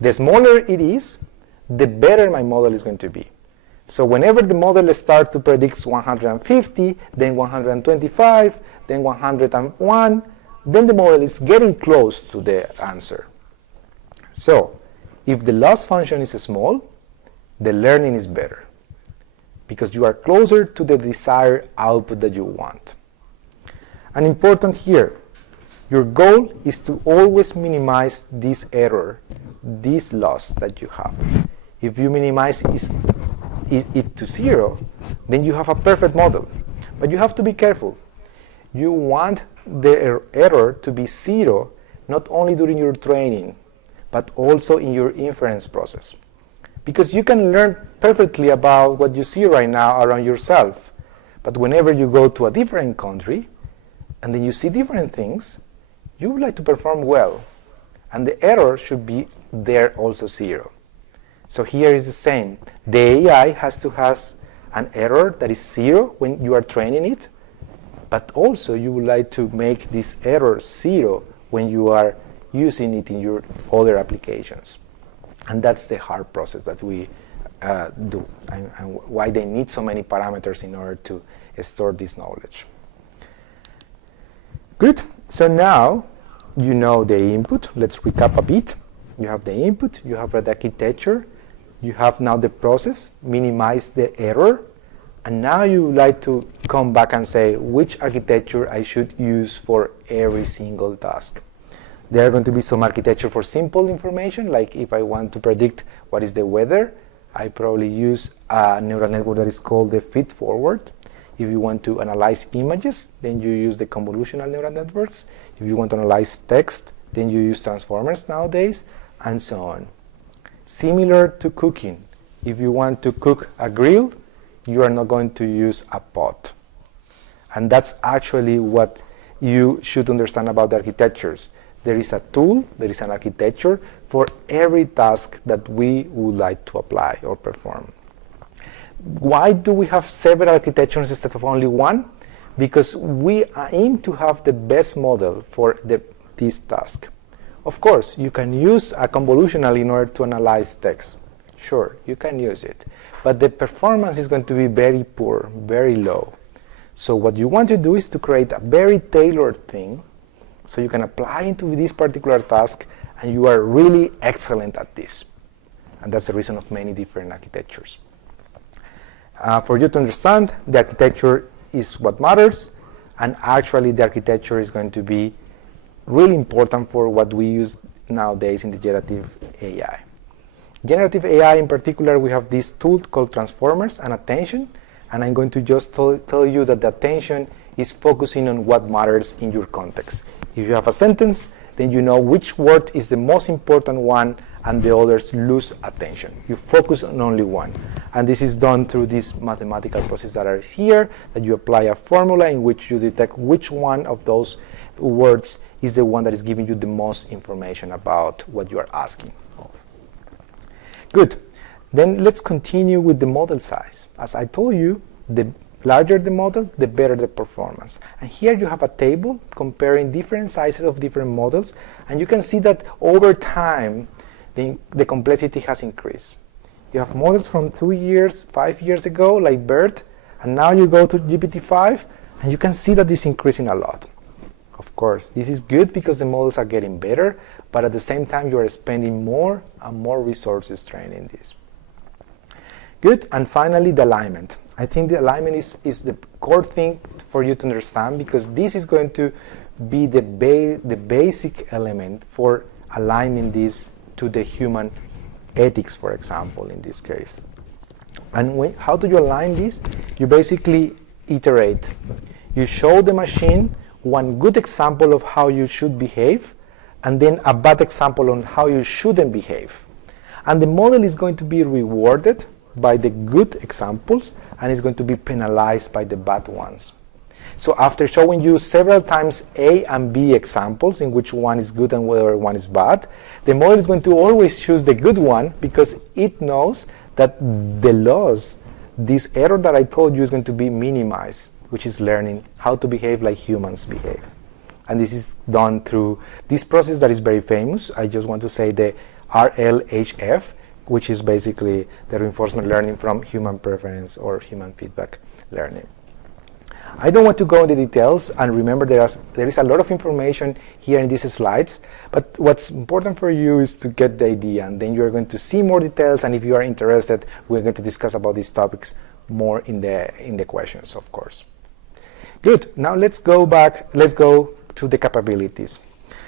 The smaller it is, the better my model is going to be. So whenever the model starts to predict 150, then 125, then 101, then the model is getting close to the answer. So if the loss function is small, the learning is better, because you are closer to the desired output that you want. And important here, your goal is to always minimize this error, this loss that you have. If you minimize it to 0, then you have a perfect model. But you have to be careful. You want the error to be 0, not only during your training, but also in your inference process. Because you can learn perfectly about what you see right now around yourself, but whenever you go to a different country, and then you see different things, you would like to perform well, and the error should be there also 0. So here is the same. The AI has to have an error that is 0 when you are training it, but also you would like to make this error 0 when you are using it in your other applications. And that's the hard process that we do, and why they need so many parameters in order to store this knowledge. Good. So now you know the input. Let's recap a bit. You have the input, you have the architecture, you have now the process, minimize the error, and now you would like to come back and say which architecture I should use for every single task. There are going to be some architecture for simple information, like if I want to predict what is the weather, I probably use a neural network that is called the feed-forward. If you want to analyze images, then you use the convolutional neural networks. If you want to analyze text, then you use transformers nowadays, and so on. Similar to cooking. If you want to cook a grill, you are not going to use a pot. And that's actually what you should understand about the architectures. There is a tool, there is an architecture for every task that we would like to apply or perform. Why do we have several architectures instead of only one? Because we aim to have the best model for this task. Of course, you can use a convolutional in order to analyze text. Sure, you can use it. But the performance is going to be very poor, very low. So what you want to do is to create a very tailored thing so you can apply into this particular task and you are really excellent at this. And that's the reason of many different architectures. For you to understand, the architecture is what matters, and actually the architecture is going to be really important for what we use nowadays in the generative AI. Generative AI in particular, we have this tool called transformers and attention, and I'm going to just tell you that the attention is focusing on what matters in your context. If you have a sentence, then you know which word is the most important one and the others lose attention. You focus on only one. And this is done through this mathematical process that are here, that you apply a formula in which you detect which one of those words is the one that is giving you the most information about what you are asking of. Good. Then let's continue with the model size. As I told you, the larger the model, the better the performance. And here you have a table comparing different sizes of different models, and you can see that over time, the complexity has increased. You have models from 2 years, 5 years ago, like BERT, and now you go to GPT-5, and you can see that it's increasing a lot. Of course, this is good because the models are getting better, but at the same time, you are spending more and more resources training this. Good, and finally, the alignment. I think the alignment is the core thing for you to understand, because this is going to be the basic element for aligning this to the human ethics, for example, in this case. And how do you align this? You basically iterate. You show the machine one good example of how you should behave, and then a bad example on how you shouldn't behave. And the model is going to be rewarded by the good examples, and is going to be penalized by the bad ones. So after showing you several times A and B examples in which one is good and whether one is bad, the model is going to always choose the good one because it knows that the loss, this error that I told you, is going to be minimized, which is learning how to behave like humans behave. And this is done through this process that is very famous. I just want to say the RLHF, which is basically the reinforcement learning from human preference or human feedback learning. I don't want to go into details, and remember there is a lot of information here in these slides, but what's important for you is to get the idea, and then you're going to see more details, and if you are interested, we're going to discuss about these topics more in the questions, of course. Good, now let's go to the capabilities.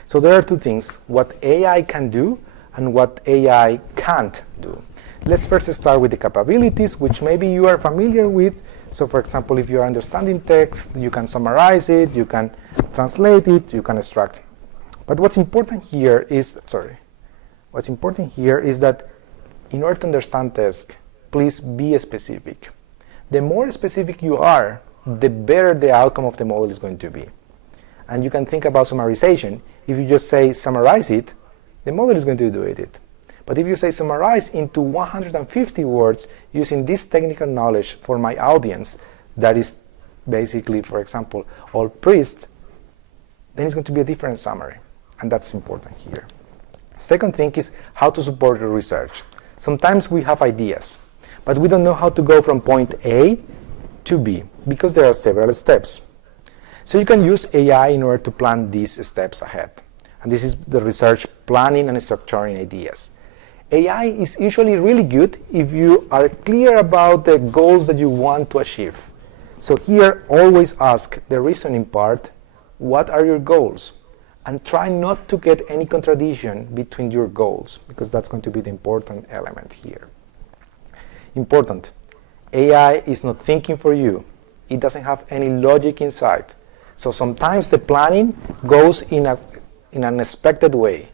So there are two things, what AI can do and what AI can't do. Let's first start with the capabilities, which maybe you are familiar with. So for example, if you are understanding text, you can summarize it, you can translate it, you can extract it. But what's important here is that in order to understand text, please be specific. The more specific you are, the better the outcome of the model is going to be. And you can think about summarization. If you just say summarize it, the model is going to do it. But if you say summarize into 150 words using this technical knowledge for my audience, that is basically, for example, all priests, then it's going to be a different summary. and that's important here. Second thing is how to support your research. Sometimes we have ideas, but we don't know how to go from point A to B because there are several steps. So you can use AI in order to plan these steps ahead. And this is the research planning and structuring ideas. AI is usually really good if you are clear about the goals that you want to achieve. So here, always ask the reasoning part, what are your goals? And try not to get any contradiction between your goals, because that's going to be the important element here. Important, AI is not thinking for you. It doesn't have any logic inside. So sometimes the planning goes in an unexpected way.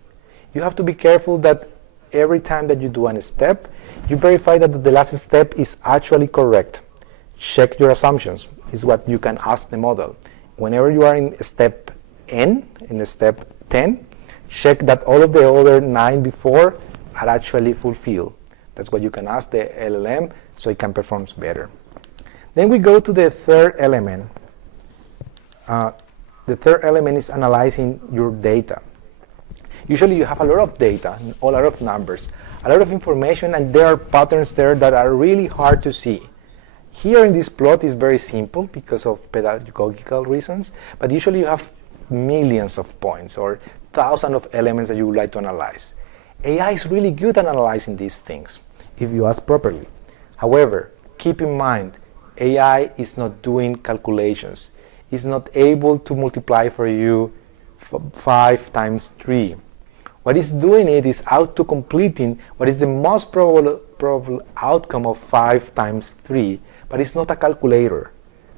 You have to be careful that every time that you do a step, you verify that the last step is actually correct. Check your assumptions, is what you can ask the model. Whenever you are in step N, in the step 10, check that all of the other 9 before are actually fulfilled. That's what you can ask the LLM so it can perform better. Then we go to the third element. The third element is analyzing your data. Usually you have a lot of data, a lot of numbers, a lot of information, and there are patterns there that are really hard to see. Here in this plot is very simple because of pedagogical reasons, but usually you have millions of points or thousands of elements that you would like to analyze. AI is really good at analyzing these things if you ask properly. However, keep in mind, AI is not doing calculations. It's not able to multiply for you 5 times 3. What it's doing is auto-completing what is the most probable outcome of 5 times 3, but it's not a calculator.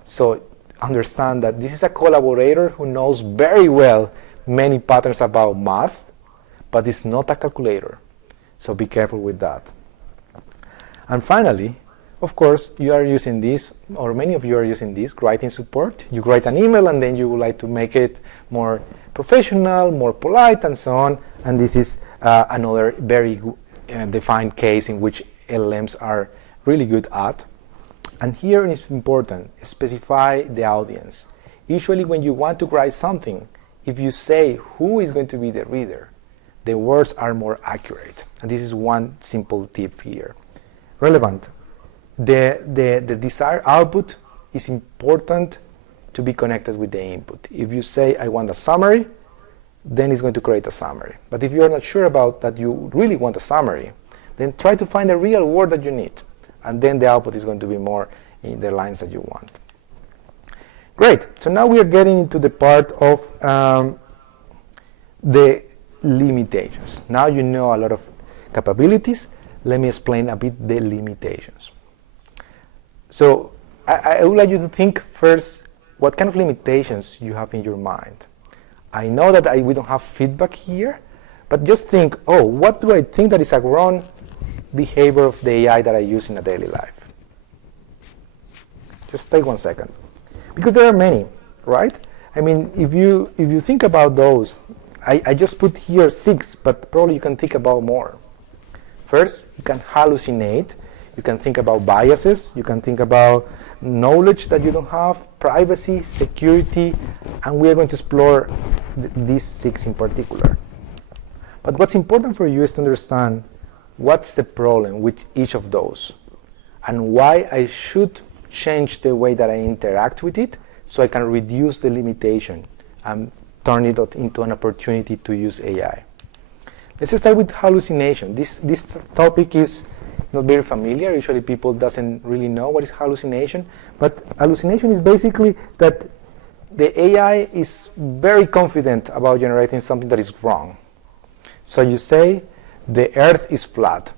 So understand that this is a collaborator who knows very well many patterns about math, but it's not a calculator. So be careful with that. And finally, of course, you are using this, or many of you are using this, writing support. You write an email and then you would like to make it more professional, more polite, and so on. And this is another very defined case in which LLMs are really good at. And here it's important, specify the audience. Usually when you want to write something, if you say who is going to be the reader, the words are more accurate. And this is one simple tip here. Relevant. The desired output is important to be connected with the input. If you say, I want a summary, then it's going to create a summary. But if you're not sure about that you really want a summary, then try to find a real word that you need. And then the output is going to be more in the lines that you want. Great. So now we are getting into the part of the limitations. Now you know a lot of capabilities. Let me explain a bit the limitations. So I would like you to think first what kind of limitations you have in your mind. I know that we don't have feedback here, but just think, oh, what do I think that is a wrong behavior of the AI that I use in a daily life? Just take 1 second. Because there are many, right? I mean, if you think about those, I just put here 6, but probably you can think about more. First, you can hallucinate. You can think about biases. You can think about knowledge that you don't have, privacy, security, and we are going to explore these 6 in particular. But what's important for you is to understand what's the problem with each of those and why I should change the way that I interact with it so I can reduce the limitation and turn it into an opportunity to use AI. Let's start with hallucination. This topic is not very familiar. Usually people doesn't really know what is hallucination, but hallucination is basically that the AI is very confident about generating something that is wrong. So you say the earth is flat.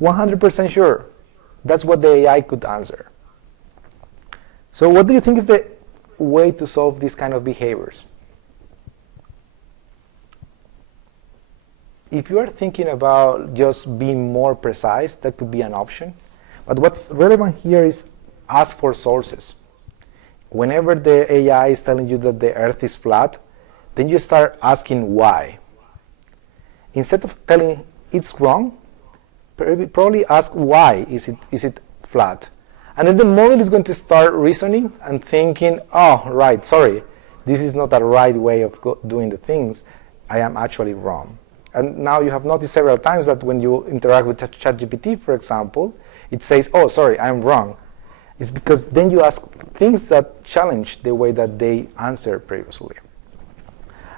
100% sure. That's what the AI could answer. So what do you think is the way to solve these kind of behaviors? If you are thinking about just being more precise, that could be an option. But what's relevant here is ask for sources. Whenever the AI is telling you that the earth is flat, then you start asking why. Instead of telling it's wrong, probably ask why is it flat. And then the model is going to start reasoning and thinking, oh, right, sorry, this is not a right way of doing the things. I am actually wrong. And now you have noticed several times that when you interact with ChatGPT, for example, it says, oh, sorry, I'm wrong. It's because then you ask things that challenge the way that they answered previously.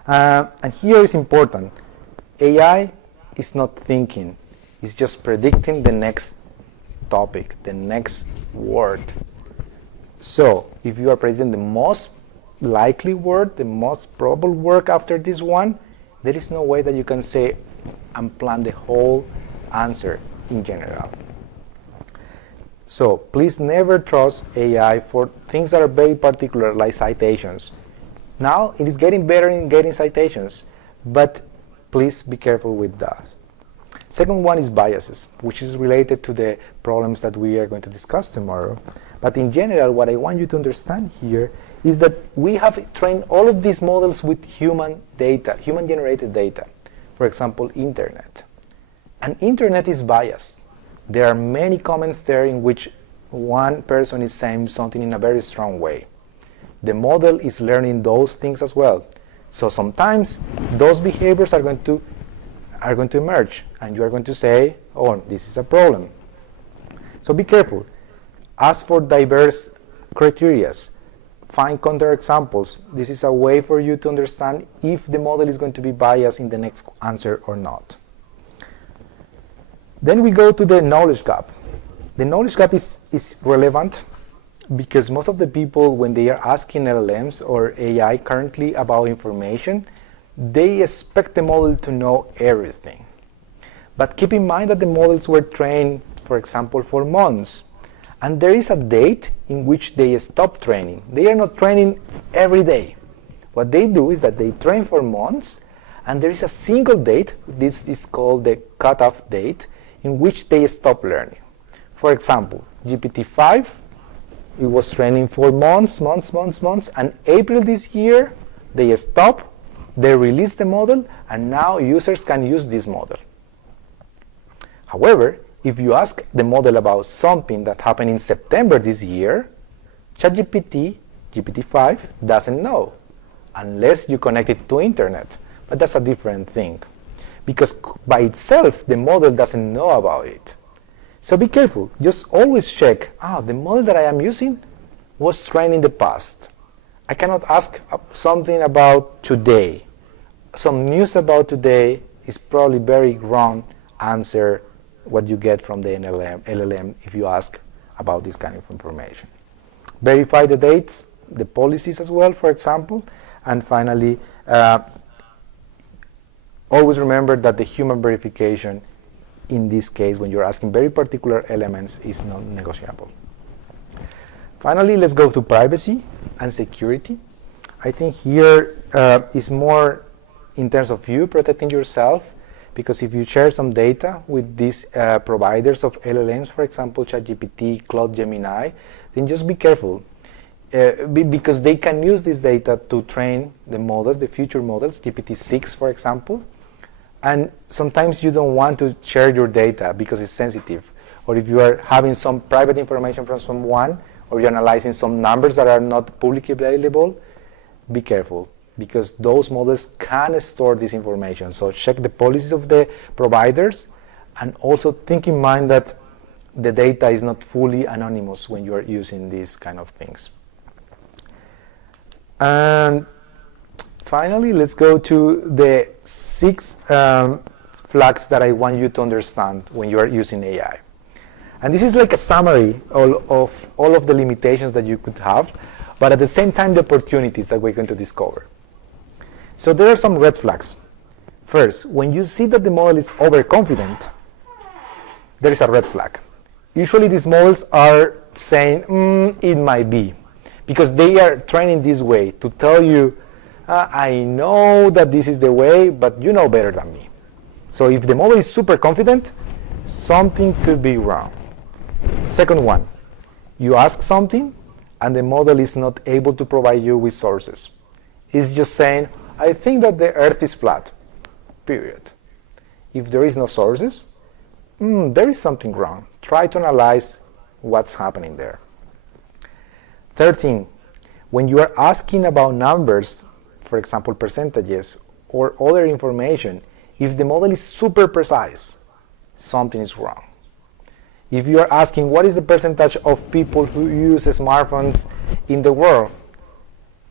And here is important. AI is not thinking. It's just predicting the next topic, the next word. So if you are predicting the most likely word, the most probable word after this one, there is no way that you can say and plan the whole answer in general. So please never trust AI for things that are very particular, like citations. Now it is getting better in getting citations, but please be careful with that. Second one is biases, which is related to the problems that we are going to discuss tomorrow. But in general, what I want you to understand here is that we have trained all of these models with human data, human-generated data. For example, internet. And internet is biased. There are many comments there in which one person is saying something in a very strong way. The model is learning those things as well. So sometimes those behaviors are going to emerge, and you are going to say, oh, this is a problem. So be careful. Ask for diverse criteria. Find counterexamples. This is a way for you to understand if the model is going to be biased in the next answer or not. Then we go to the knowledge gap. The knowledge gap is relevant because most of the people, when they are asking LLMs or AI currently about information, they expect the model to know everything. But keep in mind that the models were trained, for example, for months. And there is a date in which they stop training. They are not training every day. What they do is that they train for months, and there is a single date, this is called the cutoff date, in which they stop learning. For example, GPT-5, it was training for months, and April this year, they stop, they release the model, and now users can use this model. However, if you ask the model about something that happened in September this year, ChatGPT, GPT-5, doesn't know, unless you connect it to internet. But that's a different thing, because by itself, the model doesn't know about it. So be careful. Just always check, the model that I am using was trained in the past. I cannot ask something about today. Some news about today is probably very wrong answer what you get from the LLM if you ask about this kind of information. Verify the dates, the policies as well, for example. And finally, always remember that the human verification in this case, when you're asking very particular elements, is non-negotiable. Finally, let's go to privacy and security. I think here is more in terms of you protecting yourself, because if you share some data with these providers of LLMs, for example, ChatGPT, Claude, Gemini, then just be careful, because they can use this data to train the models, the future models, GPT-6, for example, and sometimes you don't want to share your data because it's sensitive, or if you are having some private information from someone, or you're analyzing some numbers that are not publicly available, be careful, because those models can store this information. So check the policies of the providers, and also think in mind that the data is not fully anonymous when you are using these kind of things. And finally, let's go to the 6 flags that I want you to understand when you are using AI. And this is like a summary of all of the limitations that you could have, but at the same time the opportunities that we're going to discover. So there are some red flags. First, when you see that the model is overconfident, there is a red flag. Usually these models are saying, it might be, because they are training this way to tell you, I know that this is the way, but you know better than me. So if the model is super confident, something could be wrong. Second one, you ask something and the model is not able to provide you with sources. It's just saying, I think that the earth is flat, period. If there is no sources, there is something wrong. Try to analyze what's happening there. Third thing, when you are asking about numbers, for example, percentages or other information, if the model is super precise, something is wrong. If you are asking what is the percentage of people who use smartphones in the world,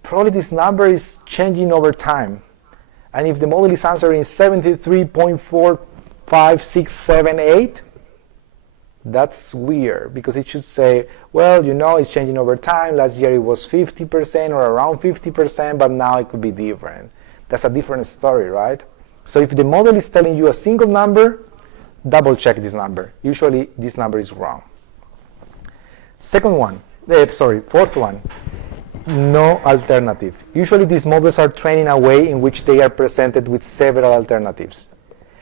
probably this number is changing over time. And if the model is answering 73.45678, that's weird, because it should say, well, you know, it's changing over time. Last year it was 50% or around 50%, but now it could be different. That's a different story, right? So if the model is telling you a single number, double check this number. Usually this number is wrong. Fourth one, no alternative. Usually these models are trained in a way in which they are presented with several alternatives.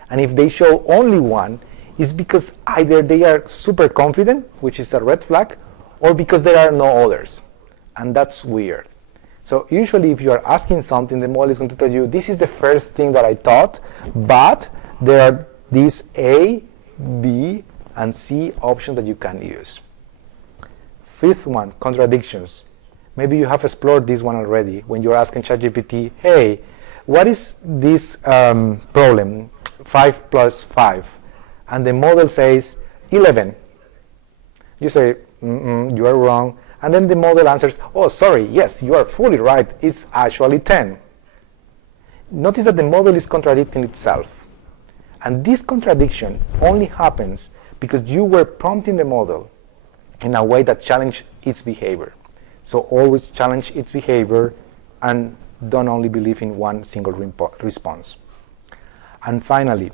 And if they show only one, it's because either they are super confident, which is a red flag, or because there are no others. And that's weird. So usually if you are asking something, the model is going to tell you, this is the first thing that I thought, but there are these A, B, and C options that you can use. Fifth one, contradictions. Maybe you have explored this one already when you're asking ChatGPT, hey, what is this problem, 5 plus 5? And the model says 11. You say, you are wrong. And then the model answers, oh, sorry, yes, you are fully right. It's actually 10. Notice that the model is contradicting itself. And this contradiction only happens because you were prompting the model in a way that challenged its behavior. So always challenge its behavior and don't only believe in one single response. And finally,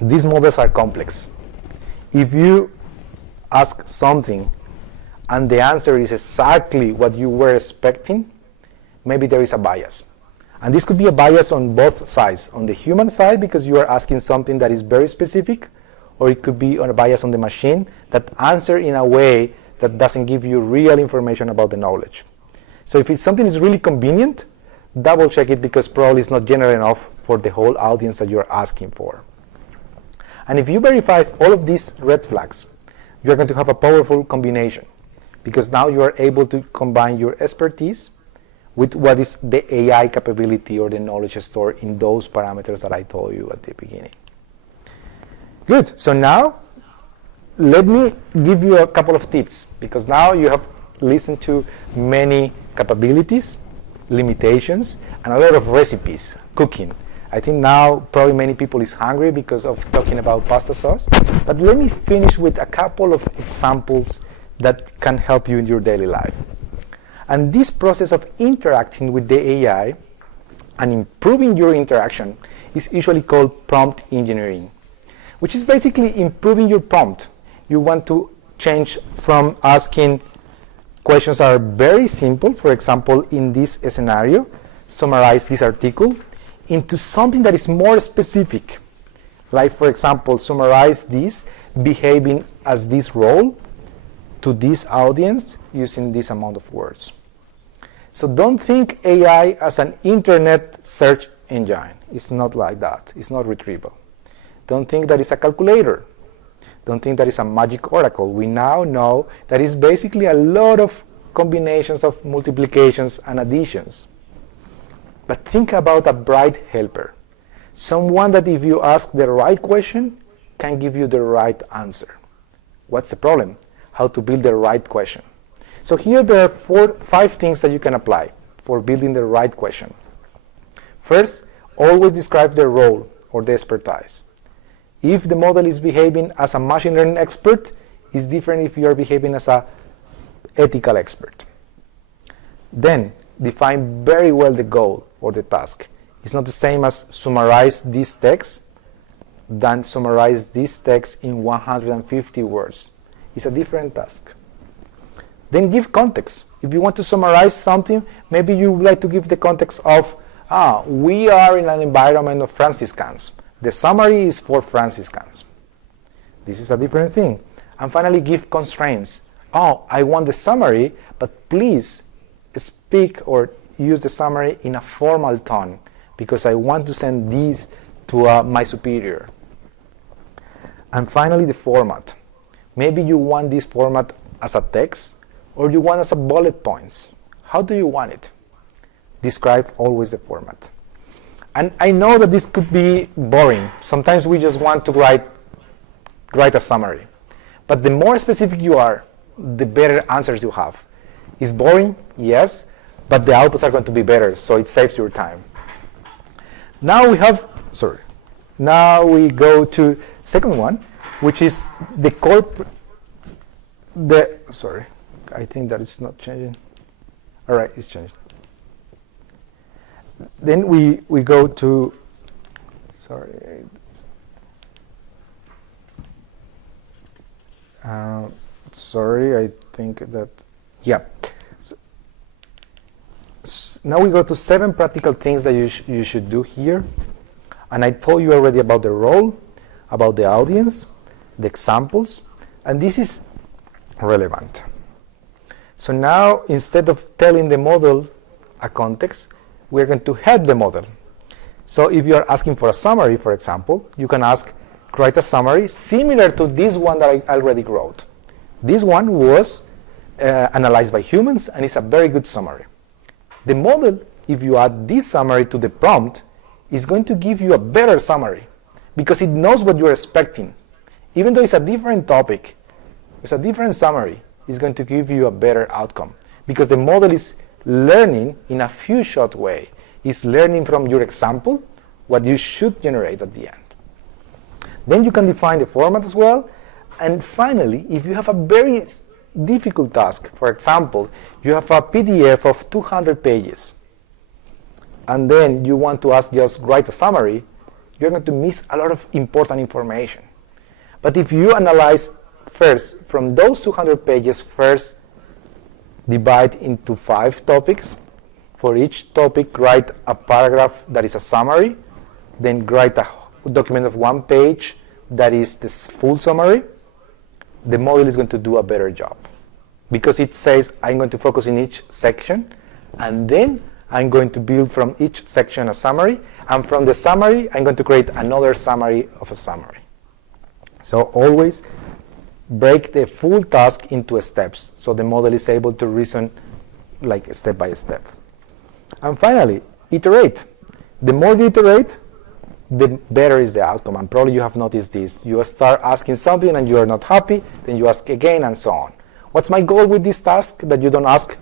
these models are complex. If you ask something and the answer is exactly what you were expecting, maybe there is a bias. And this could be a bias on both sides. On the human side, because you are asking something that is very specific, or it could be on a bias on the machine that answer in a way that doesn't give you real information about the knowledge. So if it's something is really convenient, double check it, because probably it's not general enough for the whole audience that you're asking for. And if you verify all of these red flags, you're going to have a powerful combination, because now you are able to combine your expertise with what is the AI capability or the knowledge stored in those parameters that I told you at the beginning. Good, so now let me give you a couple of tips, because now you have listened to many capabilities, limitations, and a lot of recipes, cooking. I think now probably many people is hungry because of talking about pasta sauce, but let me finish with a couple of examples that can help you in your daily life. And this process of interacting with the AI and improving your interaction is usually called prompt engineering, which is basically improving your prompt. You want to change from asking questions that are very simple, for example, in this scenario, summarize this article, into something that is more specific. Like, for example, summarize this behaving as this role to this audience using this amount of words. So don't think AI as an internet search engine. It's not like that. It's not retrieval. Don't think that it's a calculator. Don't think that it's a magic oracle. We now know that it's basically a lot of combinations of multiplications and additions. But think about a bright helper. Someone that if you ask the right question, can give you the right answer. What's the problem? How to build the right question. So here there are 5 things that you can apply for building the right question. First, always describe the role or the expertise. If the model is behaving as a machine learning expert, it's different if you are behaving as an ethical expert. Then, define very well the goal or the task. It's not the same as summarize this text than summarize this text in 150 words. It's a different task. Then give context. If you want to summarize something, maybe you would like to give the context of, we are in an environment of Franciscans. The summary is for Franciscans. This is a different thing. And finally, give constraints. I want the summary, but please speak or use the summary in a formal tone, because I want to send these to my superior. And finally, the format. Maybe you want this format as a text, or you want as a bullet points. How do you want it? Describe always the format. And I know that this could be boring. Sometimes we just want to write a summary. But the more specific you are, the better answers you have. It's boring, yes, but the outputs are going to be better, so it saves your time. Now we have, now we go to second one, which is the I think that it's not changing. All right, it's changed. Then we go to, I think that, yeah. Now we go to 7 practical things that you should do here. And I told you already about the role, about the audience, the examples, and this is relevant. So now, instead of telling the model a context, we're going to help the model. So if you're asking for a summary, for example, you can ask, write a summary similar to this one that I already wrote. This one was analyzed by humans, and it's a very good summary. The model, if you add this summary to the prompt, is going to give you a better summary because it knows what you're expecting. Even though it's a different topic, it's a different summary, it's going to give you a better outcome because the model is learning in a few short way. It's learning from your example what you should generate at the end. Then you can define the format as well. And finally, if you have a very difficult task, for example, you have a PDF of 200 pages, and then you want to ask just write a summary, you're going to miss a lot of important information. But if you analyze first from those 200 pages, first divide into 5 topics. For each topic, write a paragraph that is a summary, then write a document of 1 page that is the full summary. The model is going to do a better job because it says I'm going to focus in each section, and then I'm going to build from each section a summary, and from the summary I'm going to create another summary of a summary. So always break the full task into steps so the model is able to reason like step by step. And finally, iterate. The more you iterate, the better is the outcome. And probably you have noticed this. You start asking something and you are not happy, then you ask again, and so on. What's my goal with this task? That you don't ask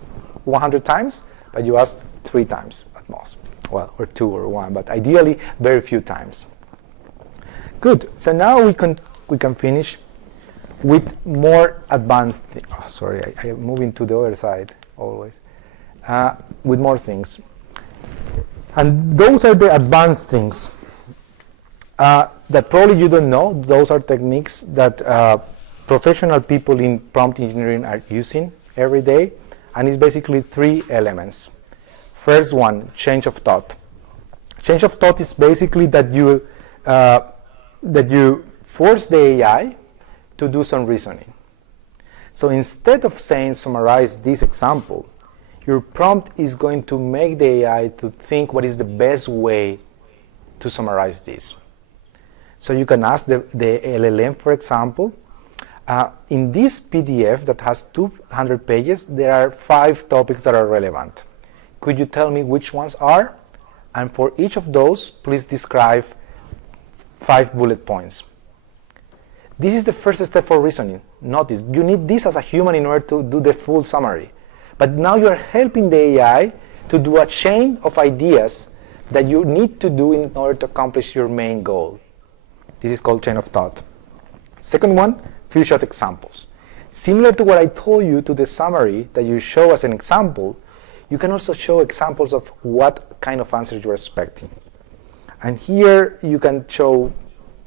100 times, but you ask 3 times at most. Well, or 2 or 1, but ideally very few times. Good. So now we can finish with more advanced things. Oh, sorry, I am moving to the other side always. With more things. And those are the advanced things that probably you don't know. Those are techniques that professional people in prompt engineering are using every day. And it's basically 3 elements. First one, change of thought. Change of thought is basically that you force the AI to do some reasoning. So instead of saying summarize this example, your prompt is going to make the AI to think what is the best way to summarize this. So you can ask the LLM, for example, in this PDF that has 200 pages, there are 5 topics that are relevant. Could you tell me which ones are? And for each of those, please describe 5 bullet points. This is the first step for reasoning. Notice, you need this as a human in order to do the full summary. But now you are helping the AI to do a chain of ideas that you need to do in order to accomplish your main goal. This is called chain of thought. Second one, few short examples. Similar to what I told you to the summary that you show as an example, you can also show examples of what kind of answers you're expecting. And here you can show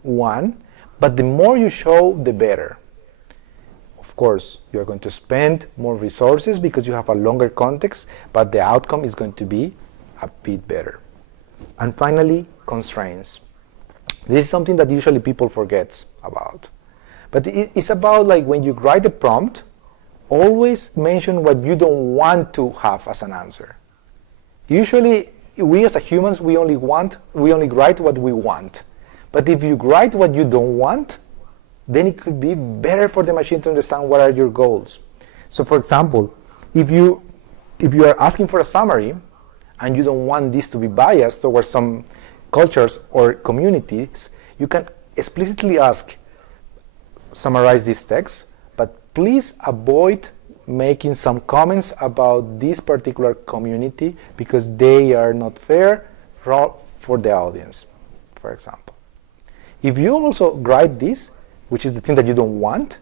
1, but the more you show, the better. Of course, you're going to spend more resources because you have a longer context, but the outcome is going to be a bit better. And finally, constraints. This is something that usually people forget about. But it's about like when you write a prompt, always mention what you don't want to have as an answer. Usually, we as humans, we only write what we want. But if you write what you don't want, then it could be better for the machine to understand what are your goals. So for example, if you are asking for a summary and you don't want this to be biased towards some cultures or communities, you can explicitly ask, summarize this text, but please avoid making some comments about this particular community because they are not fair for the audience, for example. If you also write this, which is the thing that you don't want,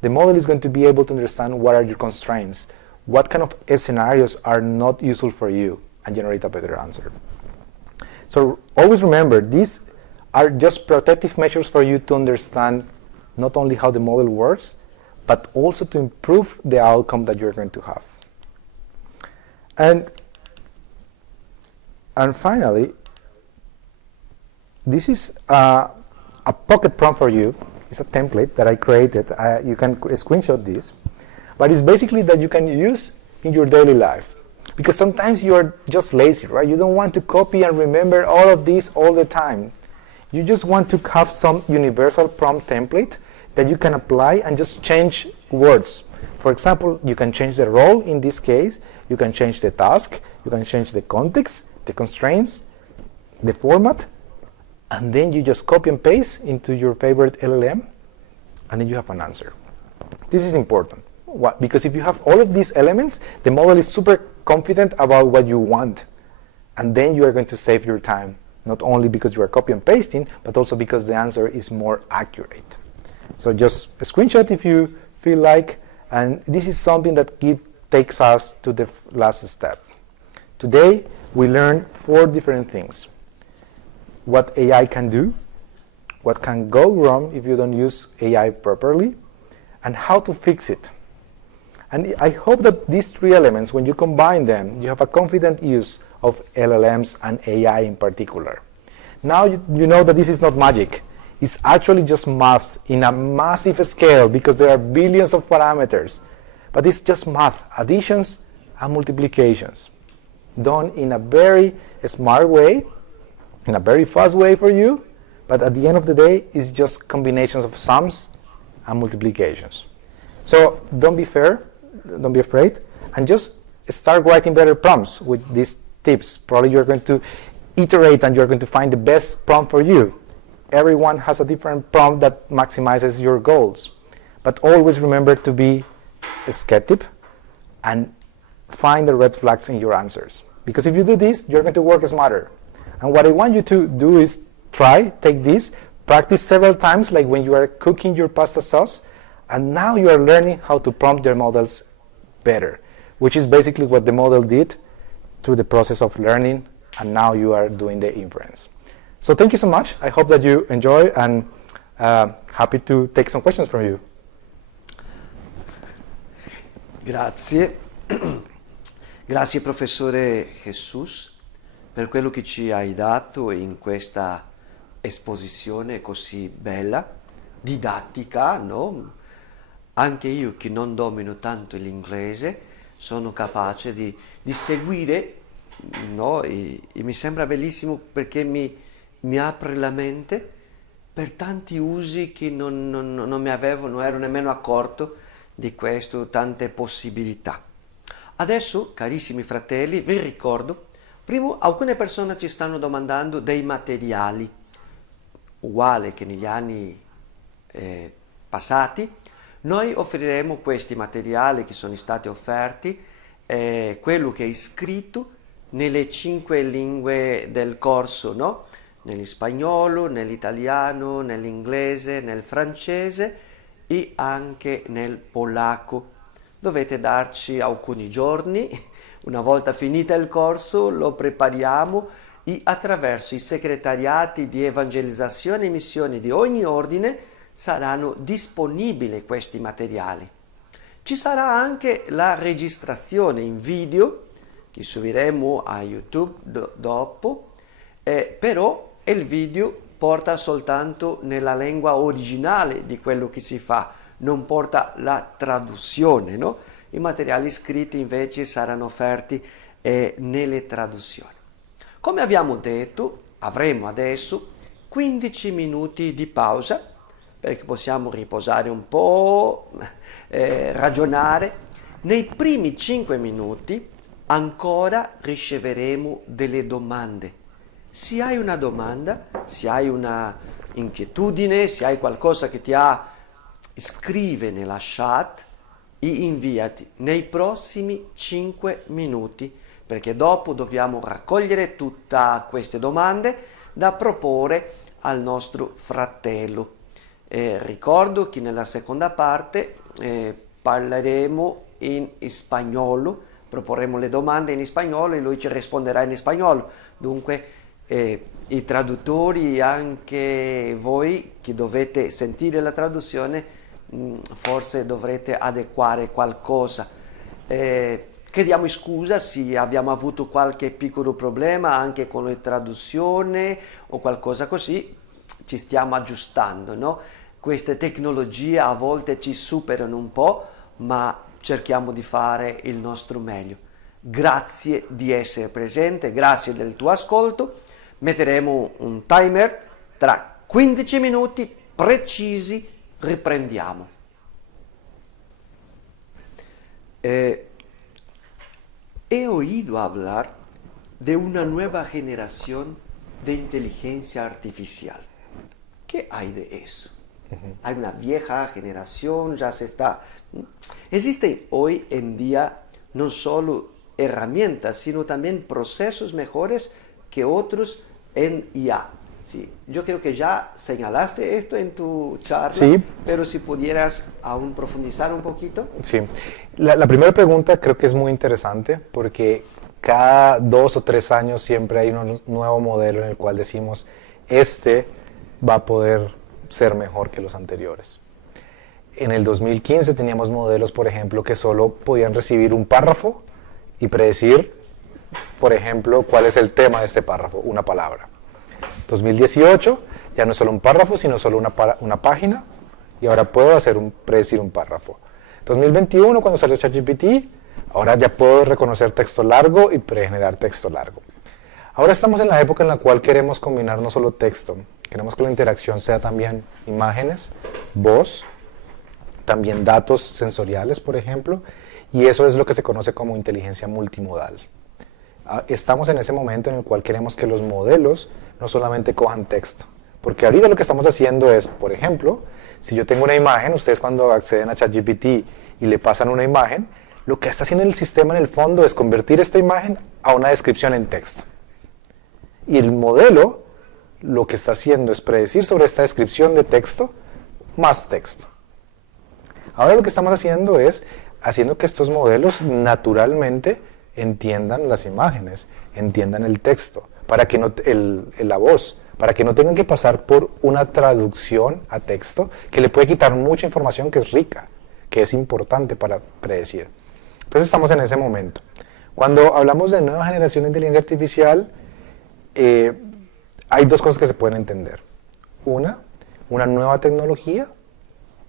the model is going to be able to understand what are your constraints, what kind of scenarios are not useful for you, and generate a better answer. So always remember, these are just protective measures for you to understand not only how the model works, but also to improve the outcome that you're going to have. And finally, this is a pocket prompt for you. It's a template that I created. You can screenshot this, but it's basically that you can use in your daily life. Because sometimes you're just lazy, right? You don't want to copy and remember all of this all the time. You just want to have some universal prompt template that you can apply and just change words. For example, you can change the role in this case, you can change the task, you can change the context, the constraints, the format, and then you just copy and paste into your favorite LLM, and then you have an answer. This is important. What? Because if you have all of these elements, the model is super confident about what you want, and then you are going to save your time, not only because you are copy and pasting, but also because the answer is more accurate. So just a screenshot if you feel like, and this is something that takes us to the last step. Today, we learned 4 different things. What AI can do, what can go wrong if you don't use AI properly, and how to fix it. And I hope that these 3 elements, when you combine them, you have a confident use of LLMs and AI in particular. Now you know that this is not magic. It's actually just math in a massive scale because there are billions of parameters. But it's just math, additions and multiplications, done in a very smart way, in a very fast way for you, but at the end of the day, it's just combinations of sums and multiplications. So don't be afraid, and just start writing better prompts with these tips. Probably you're going to iterate and you're going to find the best prompt for you. Everyone has a different prompt that maximizes your goals. But always remember to be skeptic and find the red flags in your answers. Because if you do this, you're going to work smarter. And what I want you to do is take this, practice several times, like when you are cooking your pasta sauce, and now you are learning how to prompt your models better, which is basically what the model did through the process of learning, and now you are doing the inference. So thank you so much. I hope that you enjoy, and happy to take some questions from you. Grazie. Grazie professore Jesus per quello che ci hai dato in questa esposizione così bella, didattica, no? Anche io che non domino tanto l'inglese sono capace di seguire, no? E mi sembra bellissimo perché mi apre la mente per tanti usi che non ero nemmeno accorto di questo, tante possibilità. Adesso, carissimi fratelli, vi ricordo, primo, alcune persone ci stanno domandando dei materiali, uguale che negli anni passati. Noi offriremo questi materiali che sono stati offerti, quello che è scritto nelle 5 lingue del corso, no? Nell'ispagnolo, nell'italiano, nell'inglese, nel francese e anche nel polacco. Dovete darci alcuni giorni, una volta finita il corso lo prepariamo e attraverso i segretariati di evangelizzazione e missione di ogni ordine saranno disponibili questi materiali. Ci sarà anche la registrazione in video che subiremo a YouTube dopo, però il video porta soltanto nella lingua originale di quello che si fa, non porta la traduzione, no? I materiali scritti invece saranno offerti nelle traduzioni. Come abbiamo detto, avremo adesso 15 minuti di pausa perché possiamo riposare un po', ragionare. Nei primi 5 minuti ancora riceveremo delle domande. Se hai una domanda, se hai una inquietudine, se hai qualcosa che ti ha, scrive nella chat e inviati nei prossimi 5 minuti, perché dopo dobbiamo raccogliere tutte queste domande da proporre al nostro fratello. Ricordo che nella seconda parte parleremo in spagnolo, proporremo le domande in spagnolo e lui ci risponderà in spagnolo. Dunque i traduttori, anche voi che dovete sentire la traduzione, forse dovrete adeguare qualcosa. Chiediamo scusa se abbiamo avuto qualche piccolo problema anche con la traduzione o qualcosa così, ci stiamo aggiustando, no? Queste tecnologie a volte ci superano un po', ma cerchiamo di fare il nostro meglio. Grazie di essere presente, grazie del tuo ascolto. Metteremo un timer, tra 15 minuti precisi riprendiamo. He oído hablar de una nueva generación de inteligencia artificial. ¿Qué hay de eso? Hay una vieja generación, ya se está... Existen hoy en día no solo herramientas, sino también procesos mejores que otros en IA. Sí, yo creo que ya señalaste esto en tu charla, sí, pero si pudieras aún profundizar un poquito. Sí, la primera pregunta creo que es muy interesante porque cada 2 o 3 años siempre hay un nuevo modelo en el cual decimos este va a poder ser mejor que los anteriores. En el 2015 teníamos modelos, por ejemplo, que solo podían recibir un párrafo y predecir, por ejemplo, cuál es el tema de este párrafo, una palabra. 2018 ya no es solo un párrafo, sino solo una página, y ahora puedo predecir un párrafo. 2021, cuando salió ChatGPT, ahora ya puedo reconocer texto largo y pregenerar texto largo. Ahora estamos en la época en la cual queremos combinar no solo texto, queremos que la interacción sea también imágenes, voz, también datos sensoriales, por ejemplo, y eso es lo que se conoce como inteligencia multimodal. Estamos en ese momento en el cual queremos que los modelos no solamente cojan texto, porque ahorita lo que estamos haciendo es, por ejemplo, si yo tengo una imagen, ustedes cuando acceden a ChatGPT y le pasan una imagen, lo que está haciendo el sistema en el fondo es convertir esta imagen a una descripción en texto. Y el modelo lo que está haciendo es predecir sobre esta descripción de texto más texto. Ahora lo que estamos haciendo es haciendo que estos modelos naturalmente entiendan las imágenes, entiendan el texto, para que no, la voz, para que no tengan que pasar por una traducción a texto que le puede quitar mucha información que es rica, que es importante para predecir. Entonces estamos en ese momento. Cuando hablamos de nueva generación de inteligencia artificial, hay dos cosas que se pueden entender. Una nueva tecnología,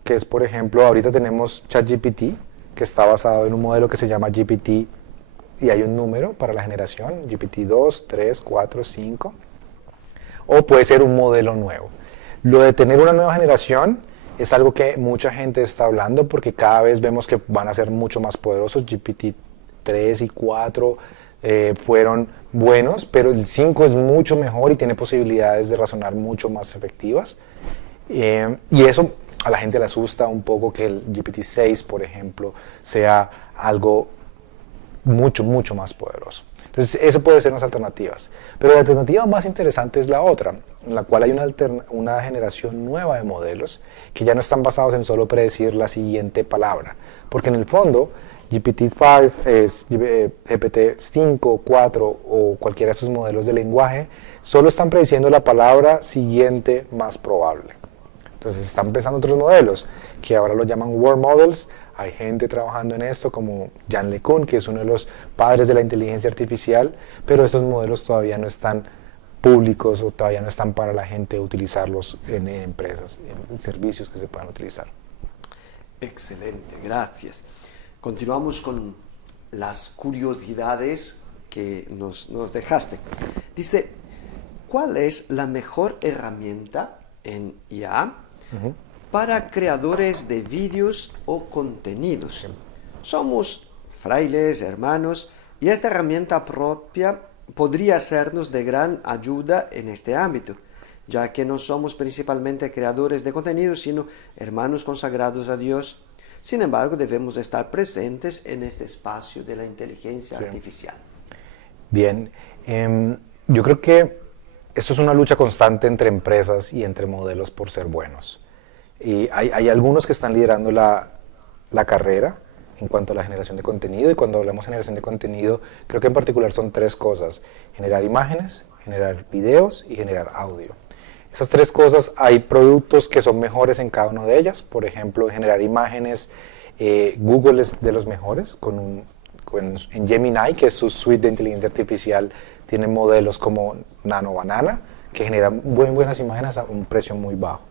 que es, por ejemplo, ahorita tenemos ChatGPT, que está basado en un modelo que se llama GPT, y hay un número para la generación, GPT-2, 3, 4, 5, o puede ser un modelo nuevo. Lo de tener una nueva generación es algo que mucha gente está hablando porque cada vez vemos que van a ser mucho más poderosos. GPT-3 y 4 fueron buenos, pero el 5 es mucho mejor y tiene posibilidades de razonar mucho más efectivas. Y eso a la gente le asusta un poco que el GPT-6, por ejemplo, sea algo mucho más poderoso. Entonces, eso puede ser unas alternativas. Pero la alternativa más interesante es la otra, en la cual hay una generación nueva de modelos que ya no están basados en solo predecir la siguiente palabra. Porque en el fondo, GPT-5, GPT-5, 4 o cualquiera de esos modelos de lenguaje solo están prediciendo la palabra siguiente más probable. Entonces, están pensando otros modelos, que ahora lo llaman word models. Hay gente trabajando en esto como Jan LeCun, que es uno de los padres de la inteligencia artificial, pero esos modelos todavía no están públicos o todavía no están para la gente utilizarlos en empresas, en servicios que se puedan utilizar. Excelente, gracias. Continuamos con las curiosidades que nos dejaste. Dice, ¿cuál es la mejor herramienta en IA para creadores de vídeos o contenidos? Somos frailes, hermanos, y esta herramienta propia podría sernos de gran ayuda en este ámbito, ya que no somos principalmente creadores de contenido, sino hermanos consagrados a Dios. Sin embargo, debemos estar presentes en este espacio de la inteligencia artificial. Bien, yo creo que esto es una lucha constante entre empresas y entre modelos por ser buenos. Y hay algunos que están liderando la carrera en cuanto a la generación de contenido, y cuando hablamos de generación de contenido, creo que en particular son tres cosas: generar imágenes, generar videos y generar audio. Esas tres cosas, hay productos que son mejores en cada una de ellas. Por ejemplo, en generar imágenes, Google es de los mejores, en Gemini, que es su suite de inteligencia artificial, tienen modelos como Nano Banana, que generan buenas imágenes a un precio muy bajo.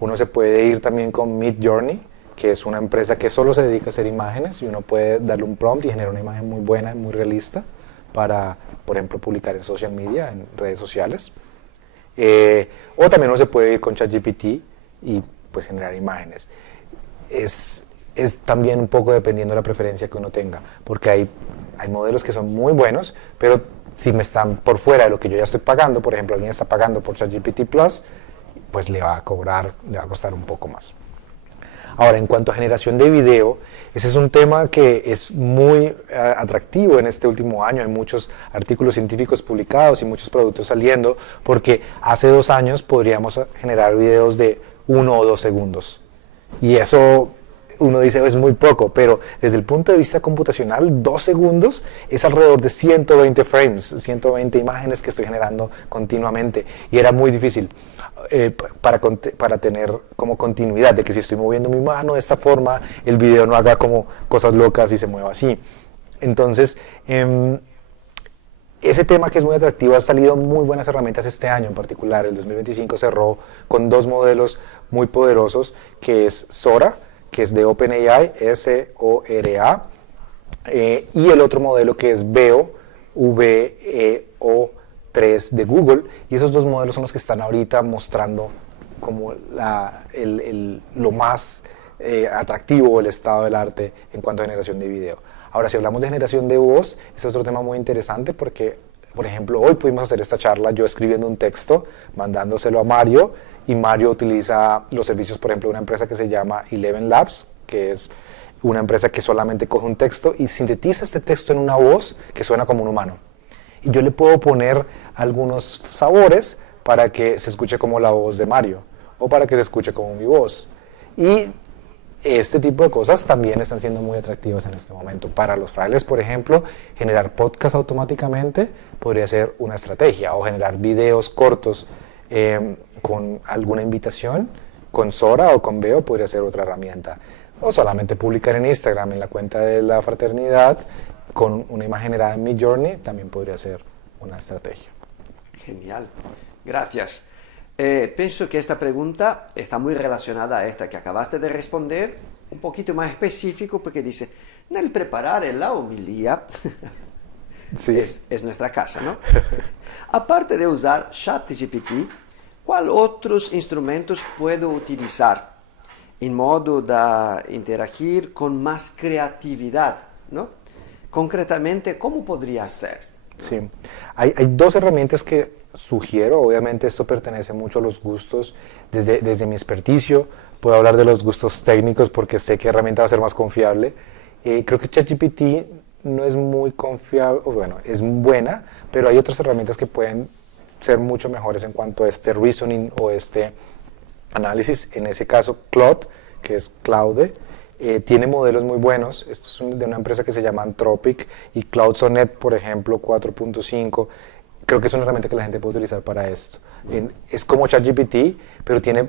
Uno se puede ir también con Midjourney, que es una empresa que solo se dedica a hacer imágenes, y uno puede darle un prompt y generar una imagen muy buena, muy realista, para, por ejemplo, publicar en social media, en redes sociales. O también uno se puede ir con ChatGPT y pues generar imágenes. Es también un poco dependiendo de la preferencia que uno tenga, porque hay modelos que son muy buenos, pero si me están por fuera de lo que yo ya estoy pagando, por ejemplo, alguien está pagando por ChatGPT Plus, pues le va a costar un poco más. Ahora, en cuanto a generación de video, ese es un tema que es muy atractivo en este último año. Hay muchos artículos científicos publicados y muchos productos saliendo, porque hace 2 años podríamos generar videos de 1 o 2 segundos. Y eso, uno dice, es muy poco, pero desde el punto de vista computacional, 2 segundos es alrededor de 120 frames, 120 imágenes que estoy generando continuamente, y era muy difícil para tener como continuidad, de que si estoy moviendo mi mano de esta forma, el video no haga como cosas locas y se mueva así. Entonces, ese tema que es muy atractivo, ha salido muy buenas herramientas este año en particular. El 2025 cerró con 2 modelos muy poderosos, que es Sora, que es de OpenAI, S-O-R-A, y el otro modelo que es Veo, V-E-O, de Google, y esos 2 modelos son los que están ahorita mostrando como lo más atractivo, el estado del arte en cuanto a generación de video. Ahora, si hablamos de generación de voz, es otro tema muy interesante, porque, por ejemplo, hoy pudimos hacer esta charla yo escribiendo un texto, mandándoselo a Mario, y Mario utiliza los servicios, por ejemplo, de una empresa que se llama Eleven Labs, que es una empresa que solamente coge un texto y sintetiza este texto en una voz que suena como un humano. Y yo le puedo poner algunos sabores para que se escuche como la voz de Mario, o para que se escuche como mi voz. Y este tipo de cosas también están siendo muy atractivas en este momento. Para los frailes, por ejemplo, generar podcast automáticamente podría ser una estrategia, o generar videos cortos con alguna invitación, con Sora o con Veo podría ser otra herramienta. O solamente publicar en Instagram, en la cuenta de la fraternidad, con una imagen generada en Midjourney, también podría ser una estrategia. Genial, gracias. Pienso que esta pregunta está muy relacionada a esta que acabaste de responder, un poquito más específico, porque dice, nel preparare la homilía, sí. es nuestra casa, ¿no? Aparte de usar ChatGPT, ¿cuál otros instrumentos puedo utilizar en modo de interagir con más creatividad, ¿no? Concretamente, ¿cómo podría ser? Sí, hay 2 herramientas que sugiero. Obviamente esto pertenece mucho a los gustos. Desde mi experticio puedo hablar de los gustos técnicos, porque sé qué herramienta va a ser más confiable. Creo que ChatGPT no es muy confiable, bueno, es buena, pero hay otras herramientas que pueden ser mucho mejores en cuanto a este reasoning o este análisis. En ese caso, Claude, que es Claude, tiene modelos muy buenos. Esto es de una empresa que se llama Anthropic, y Cloud Sonnet, por ejemplo, 4.5, creo que es una herramienta que la gente puede utilizar para esto. Es como ChatGPT, pero tiene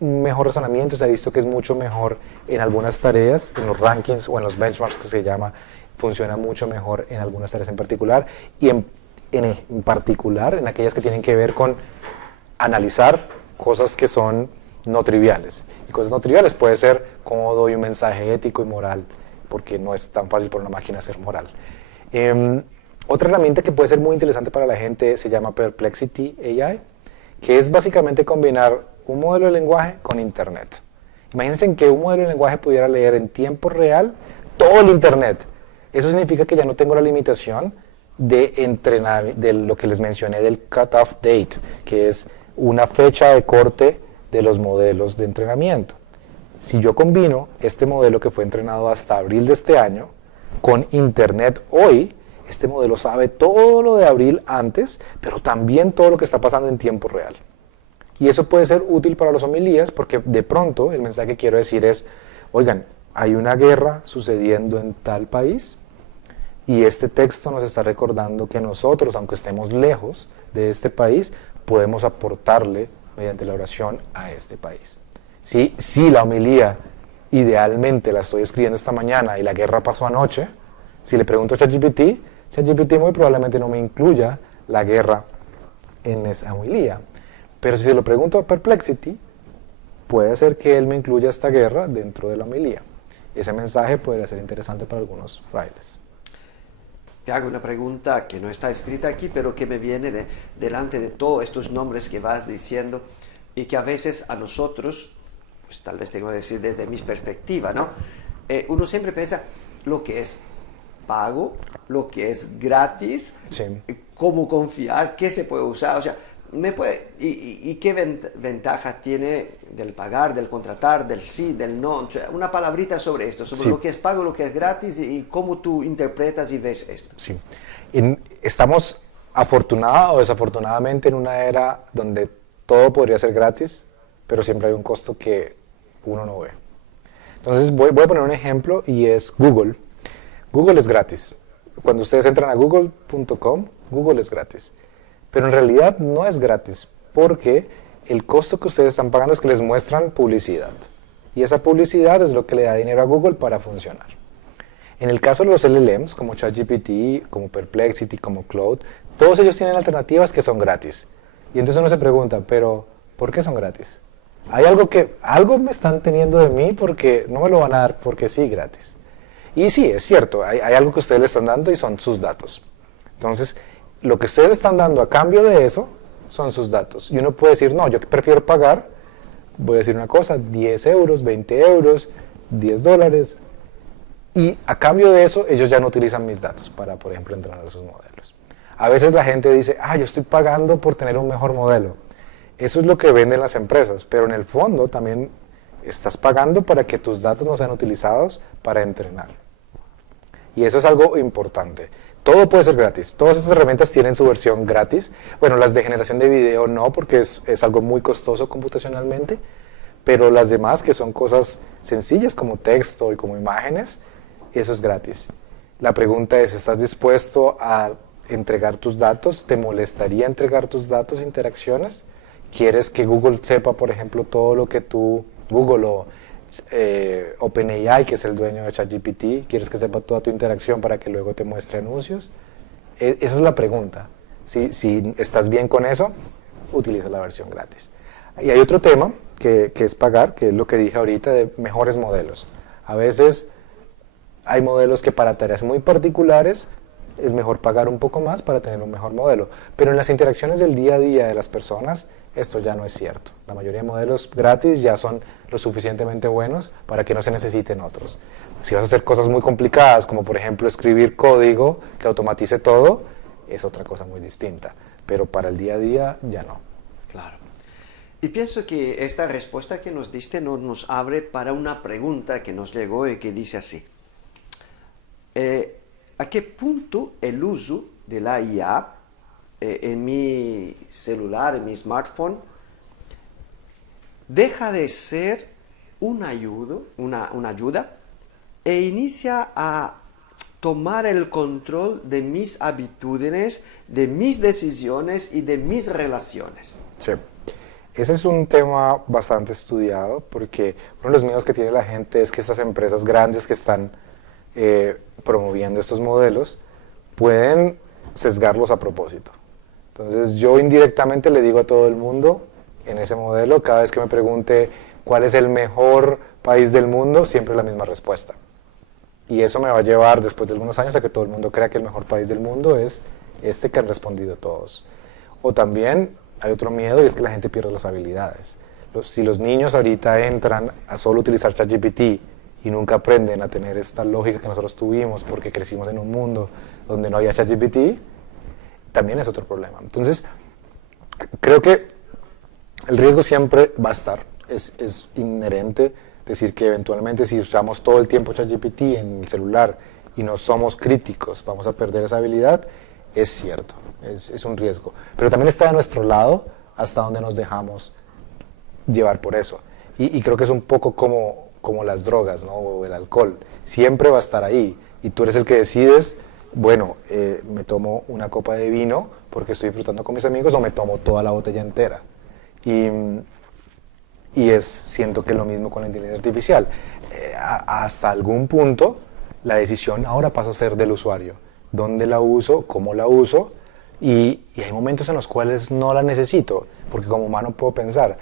un mejor razonamiento. Se ha visto que es mucho mejor en algunas tareas, en los rankings o en los benchmarks que se llama, funciona mucho mejor en algunas tareas en particular, y en particular en aquellas que tienen que ver con analizar cosas que son no triviales. Y cosas no triviales puede ser cómo doy un mensaje ético y moral, porque no es tan fácil para una máquina ser moral. Otra herramienta que puede ser muy interesante para la gente se llama Perplexity AI, que es básicamente combinar un modelo de lenguaje con Internet. Imagínense que un modelo de lenguaje pudiera leer en tiempo real todo el Internet. Eso significa que ya no tengo la limitación de lo que les mencioné del cut-off date, que es una fecha de corte de los modelos de entrenamiento. Si yo combino este modelo que fue entrenado hasta abril de este año con Internet hoy, este modelo sabe todo lo de abril antes, pero también todo lo que está pasando en tiempo real. Y eso puede ser útil para los homilías porque de pronto el mensaje que quiero decir es, oigan, hay una guerra sucediendo en tal país y este texto nos está recordando que nosotros, aunque estemos lejos de este país, podemos aportarle mediante la oración a este país. Si la homilía idealmente la estoy escribiendo esta mañana y la guerra pasó anoche, si le pregunto a ChatGPT muy probablemente no me incluya la guerra en esa homilía. Pero si se lo pregunto a Perplexity, puede ser que él me incluya esta guerra dentro de la homilía. Ese mensaje podría ser interesante para algunos frailes. Te hago una pregunta que no está escrita aquí, pero que me viene delante de todos estos nombres que vas diciendo y que a veces a nosotros, pues tal vez tengo que decir desde mi perspectiva, ¿no? Uno siempre piensa lo que es pago, lo que es gratis, Sí. cómo confiar, qué se puede usar, o sea, ¿y qué ventaja tiene del pagar, del contratar, del sí, del no? O sea, una palabrita sobre esto, sobre Sí. lo que es pago, lo que es gratis y cómo tú interpretas y ves esto. Sí. Estamos afortunadamente o desafortunadamente en una era donde todo podría ser gratis, pero siempre hay un costo que uno no ve. Entonces voy a poner un ejemplo y es Google. Google es gratis. Cuando ustedes entran a google.com, Google es gratis. Pero en realidad no es gratis, porque el costo que ustedes están pagando es que les muestran publicidad. Y esa publicidad es lo que le da dinero a Google para funcionar. En el caso de los LLMs, como ChatGPT, como Perplexity, como Claude, todos ellos tienen alternativas que son gratis. Y entonces uno se pregunta, pero ¿por qué son gratis? Hay algo me están teniendo de mí porque no me lo van a dar porque sí gratis. Y sí, es cierto, hay algo que ustedes le están dando y son sus datos. Entonces, lo que ustedes están dando a cambio de eso son sus datos. Y uno puede decir, no, yo prefiero pagar, voy a decir una cosa, 10 euros, 20 euros, 10 dólares. Y a cambio de eso, ellos ya no utilizan mis datos para, por ejemplo, entrenar sus modelos. A veces la gente dice, yo estoy pagando por tener un mejor modelo. Eso es lo que venden las empresas, pero en el fondo también estás pagando para que tus datos no sean utilizados para entrenar. Y eso es algo importante. Todo puede ser gratis. Todas estas herramientas tienen su versión gratis. Bueno, las de generación de video no, porque es algo muy costoso computacionalmente, pero las demás, que son cosas sencillas como texto y como imágenes, eso es gratis. La pregunta es, ¿estás dispuesto a entregar tus datos? ¿Te molestaría entregar tus datos, interacciones? ¿Quieres que Google sepa, por ejemplo, todo lo que tú, Google o OpenAI, que es el dueño de ChatGPT, quieres que sepa toda tu interacción para que luego te muestre anuncios? Esa es la pregunta. Si estás bien con eso, utiliza la versión gratis. Y hay otro tema que es pagar, que es lo que dije ahorita de mejores modelos. A veces hay modelos que para tareas muy particulares es mejor pagar un poco más para tener un mejor modelo. Pero en las interacciones del día a día de las personas, esto ya no es cierto. La mayoría de modelos gratis ya son lo suficientemente buenos para que no se necesiten otros. Si vas a hacer cosas muy complicadas, como por ejemplo escribir código que automatice todo, es otra cosa muy distinta. Pero para el día a día ya no. Claro. Y pienso que esta respuesta que nos diste nos abre para una pregunta que nos llegó y que dice así. ¿A qué punto el uso de la IA en mi celular, en mi smartphone, deja de ser una ayuda e inicia a tomar el control de mis habitudes, de mis decisiones y de mis relaciones? Sí. Ese es un tema bastante estudiado porque uno de los miedos que tiene la gente es que estas empresas grandes que están promoviendo estos modelos pueden sesgarlos a propósito. Entonces yo indirectamente le digo a todo el mundo en ese modelo, cada vez que me pregunte cuál es el mejor país del mundo, siempre la misma respuesta. Y eso me va a llevar después de algunos años a que todo el mundo crea que el mejor país del mundo es este que han respondido todos. O también hay otro miedo y es que la gente pierda las habilidades. Si los niños ahorita entran a solo utilizar ChatGPT y nunca aprenden a tener esta lógica que nosotros tuvimos porque crecimos en un mundo donde no había ChatGPT, también es otro problema. Entonces, creo que el riesgo siempre va a estar, es inherente decir que eventualmente si usamos todo el tiempo ChatGPT en el celular y no somos críticos, vamos a perder esa habilidad, es cierto, es un riesgo. Pero también está de nuestro lado hasta donde nos dejamos llevar por eso. Y creo que es un poco como las drogas, ¿no? O el alcohol, siempre va a estar ahí y tú eres el que decides, bueno, me tomo una copa de vino porque estoy disfrutando con mis amigos o me tomo toda la botella entera. Y siento que es lo mismo con la inteligencia artificial. Hasta algún punto, la decisión ahora pasa a ser del usuario. ¿Dónde la uso? ¿Cómo la uso? Y hay momentos en los cuales no la necesito, porque como humano puedo pensar.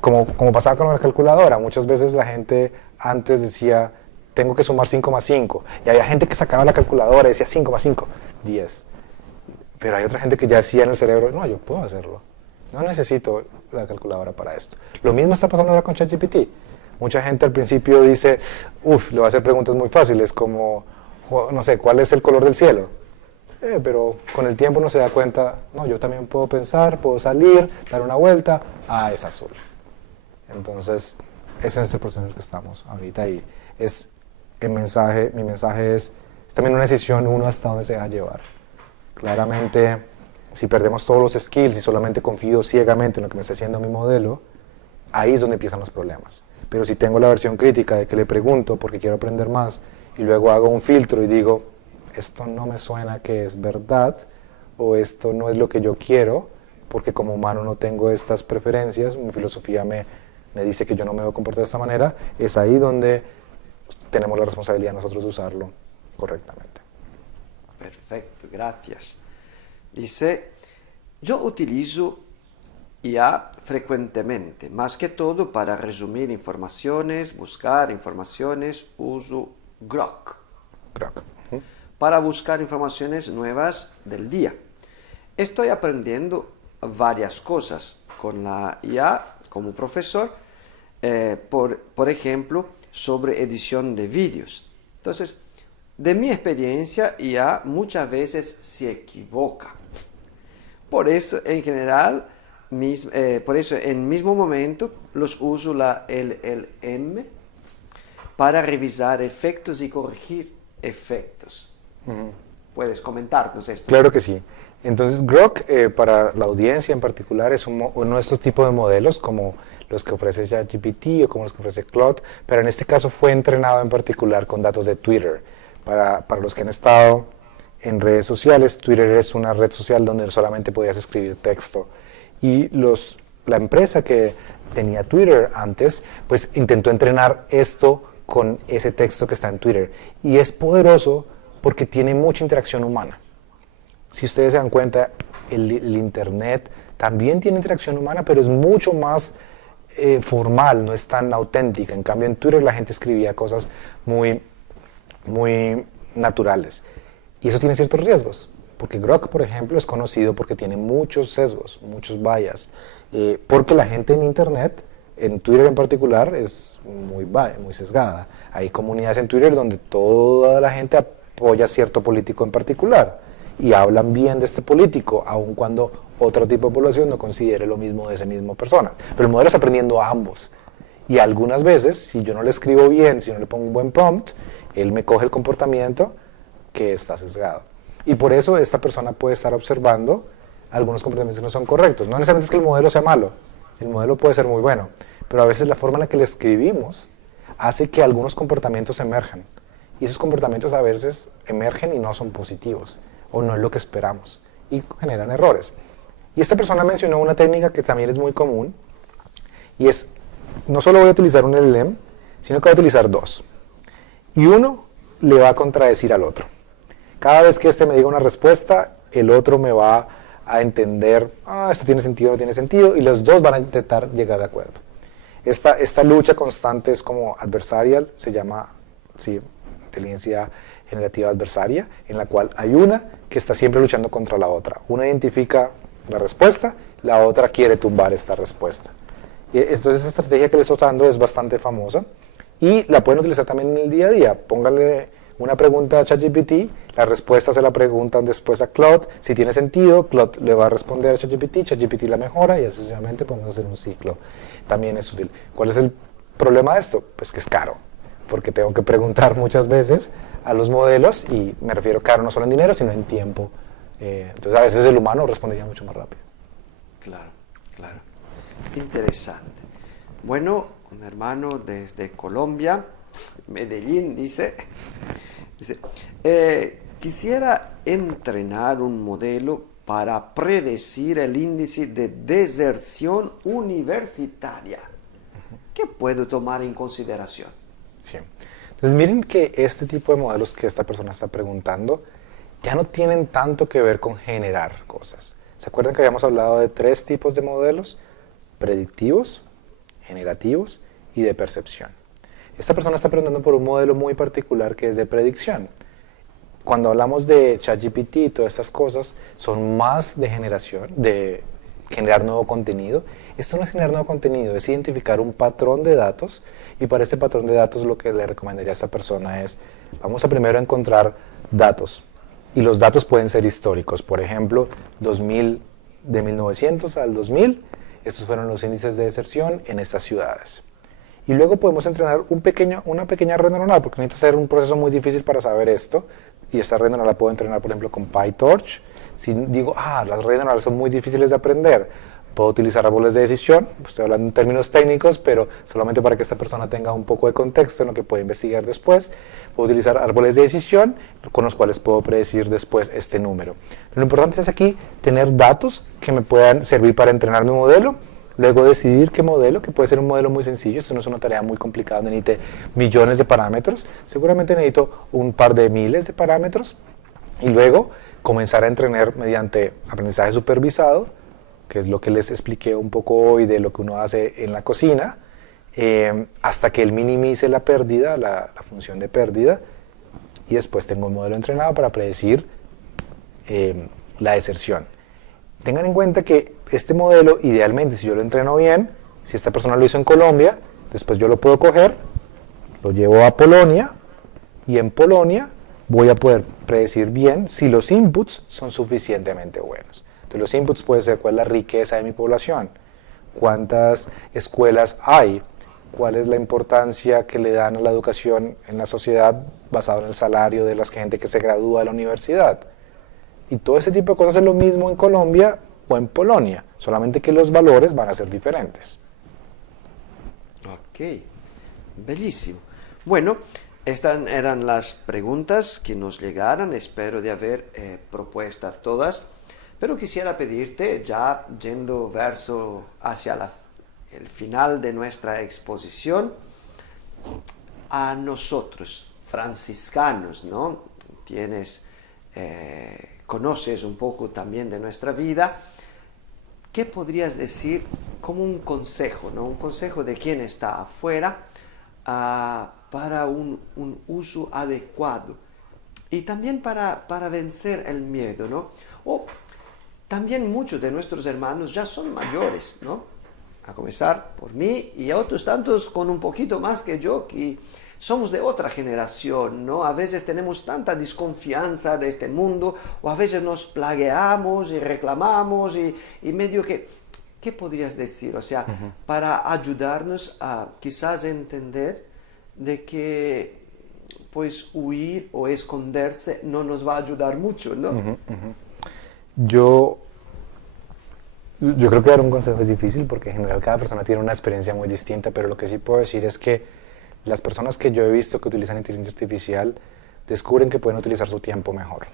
Como pasaba con la calculadora, muchas veces la gente antes decía, tengo que sumar 5 más 5. Y había gente que sacaba la calculadora y decía 5 más 5, 10. Pero hay otra gente que ya decía en el cerebro, no, yo puedo hacerlo. No necesito la calculadora para esto. Lo mismo está pasando ahora con ChatGPT. Mucha gente al principio dice, le voy a hacer preguntas muy fáciles como, no sé, ¿cuál es el color del cielo? Pero con el tiempo uno se da cuenta, no, yo también puedo pensar, puedo salir, dar una vuelta, es azul. Entonces, ese es el proceso en el que estamos ahorita y mi mensaje es también una decisión uno hasta dónde se deja llevar. Claramente, si perdemos todos los skills y solamente confío ciegamente en lo que me está haciendo mi modelo, ahí es donde empiezan los problemas. Pero si tengo la versión crítica de que le pregunto porque quiero aprender más y luego hago un filtro y digo, esto no me suena que es verdad o esto no es lo que yo quiero porque como humano no tengo estas preferencias, mi filosofía me dice que yo no me debo comportar de esta manera, es ahí donde tenemos la responsabilidad nosotros de usarlo correctamente. Perfecto, gracias. Dice, yo utilizo IA frecuentemente, más que todo para resumir informaciones, buscar informaciones, uso Grok. Para buscar informaciones nuevas del día. Estoy aprendiendo varias cosas con la IA como profesor, por ejemplo, sobre edición de vídeos. Entonces, de mi experiencia, IA muchas veces se equivoca. Por eso, en general, por eso en mismo momento los uso la LLM para revisar efectos y corregir efectos. ¿Puedes comentarnos esto? Claro que sí. Entonces, Grok, para la audiencia en particular, es uno de estos tipos de modelos como los que ofrece ChatGPT o como los que ofrece Claude, pero en este caso fue entrenado en particular con datos de Twitter. Para los que han estado en redes sociales, Twitter es una red social donde solamente podías escribir texto. Y la empresa que tenía Twitter antes, pues intentó entrenar esto con ese texto que está en Twitter. Y es poderoso porque tiene mucha interacción humana. Si ustedes se dan cuenta, el Internet también tiene interacción humana, pero es mucho más formal, no es tan auténtica. En cambio, en Twitter la gente escribía cosas muy naturales. Y eso tiene ciertos riesgos, porque Grok, por ejemplo, es conocido porque tiene muchos sesgos, muchos bias, porque la gente en Internet, en Twitter en particular, es muy sesgada. Hay comunidades en Twitter donde toda la gente apoya a cierto político en particular y hablan bien de este político, aun cuando otro tipo de población no considere lo mismo de esa misma persona. Pero el modelo está aprendiendo a ambos. Y algunas veces, si yo no le escribo bien, si no le pongo un buen prompt, él me coge el comportamiento que está sesgado. Y por eso esta persona puede estar observando algunos comportamientos que no son correctos. No necesariamente es que el modelo sea malo, el modelo puede ser muy bueno, pero a veces la forma en la que le escribimos hace que algunos comportamientos emerjan. Y esos comportamientos a veces emergen y no son positivos, o no es lo que esperamos, y generan errores. Y esta persona mencionó una técnica que también es muy común, y es, no solo voy a utilizar un LLM, sino que voy a utilizar dos. Y uno le va a contradecir al otro. Cada vez que este me diga una respuesta, el otro me va a entender, esto tiene sentido, no tiene sentido, y los dos van a intentar llegar de acuerdo. Esta lucha constante es como adversarial, se llama, sí, inteligencia generativa adversaria, en la cual hay una que está siempre luchando contra la otra. Una identifica la respuesta, la otra quiere tumbar esta respuesta. Y entonces esta estrategia que les estoy dando es bastante famosa y la pueden utilizar también en el día a día. Póngale una pregunta a ChatGPT, la respuesta se la preguntan después a Claude, si tiene sentido, Claude le va a responder a ChatGPT, ChatGPT la mejora y así sucesivamente podemos hacer un ciclo. También es útil. ¿Cuál es el problema de esto? Pues que es caro, porque tengo que preguntar muchas veces a los modelos, y me refiero caro no solo en dinero, sino en tiempo. Entonces a veces el humano respondería mucho más rápido. Claro, claro. Interesante. Bueno, un hermano desde Colombia, Medellín, dice, quisiera entrenar un modelo para predecir el índice de deserción universitaria. ¿Qué puedo tomar en consideración? Sí. Entonces miren que este tipo de modelos que esta persona está preguntando ya no tienen tanto que ver con generar cosas. ¿Se acuerdan que habíamos hablado de 3 tipos de modelos? Predictivos, generativos y de percepción. Esta persona está preguntando por un modelo muy particular que es de predicción. Cuando hablamos de ChatGPT y todas estas cosas, son más de generación, de generar nuevo contenido. Esto no es generar nuevo contenido, es identificar un patrón de datos, y para este patrón de datos lo que le recomendaría a esta persona es, vamos a primero encontrar datos, y los datos pueden ser históricos. Por ejemplo, de 1900 al 2000, estos fueron los índices de deserción en estas ciudades. Y luego podemos entrenar una pequeña red neuronal, porque necesita ser un proceso muy difícil para saber esto, y esta red neuronal la puedo entrenar, por ejemplo, con PyTorch. Si digo, las redes neuronales son muy difíciles de aprender, puedo utilizar árboles de decisión, estoy hablando en términos técnicos, pero solamente para que esta persona tenga un poco de contexto en lo que puede investigar después. Puedo utilizar árboles de decisión con los cuales puedo predecir después este número. Lo importante es aquí tener datos que me puedan servir para entrenar mi modelo, luego decidir qué modelo, que puede ser un modelo muy sencillo. Esto no es una tarea muy complicada, no necesite millones de parámetros, seguramente necesito un par de miles de parámetros, y luego comenzar a entrenar mediante aprendizaje supervisado, que es lo que les expliqué un poco hoy de lo que uno hace en la cocina, hasta que él minimice la pérdida, la función de pérdida, y después tengo un modelo entrenado para predecir la deserción. Tengan en cuenta que este modelo, idealmente, si yo lo entreno bien, si esta persona lo hizo en Colombia, después yo lo puedo coger, lo llevo a Polonia, y en Polonia voy a poder predecir bien si los inputs son suficientemente buenos. Entonces los inputs pueden ser cuál es la riqueza de mi población, cuántas escuelas hay, cuál es la importancia que le dan a la educación en la sociedad basado en el salario de la gente que se gradúa de la universidad. Y todo ese tipo de cosas es lo mismo en Colombia o en Polonia, solamente que los valores van a ser diferentes. Ok, bellísimo. Bueno, estas eran las preguntas que nos llegaron, espero de haber propuesto todas, pero quisiera pedirte, ya yendo hacia el final de nuestra exposición, a nosotros, franciscanos, ¿no? Conoces un poco también de nuestra vida. ¿Qué podrías decir como un consejo, ¿no? Un consejo de quien está afuera para un uso adecuado y también para vencer el miedo, ¿no? O también muchos de nuestros hermanos ya son mayores, ¿no? A comenzar por mí y a otros tantos con un poquito más que yo, que somos de otra generación, ¿no? A veces tenemos tanta desconfianza de este mundo, o a veces nos plagueamos y reclamamos y medio que... ¿Qué podrías decir? O sea, para ayudarnos a quizás entender de que pues huir o esconderse no nos va a ayudar mucho, ¿no? Yo creo que dar un consejo es difícil porque en general cada persona tiene una experiencia muy distinta, pero lo que sí puedo decir es que las personas que yo he visto que utilizan inteligencia artificial descubren que pueden utilizar su tiempo mejor.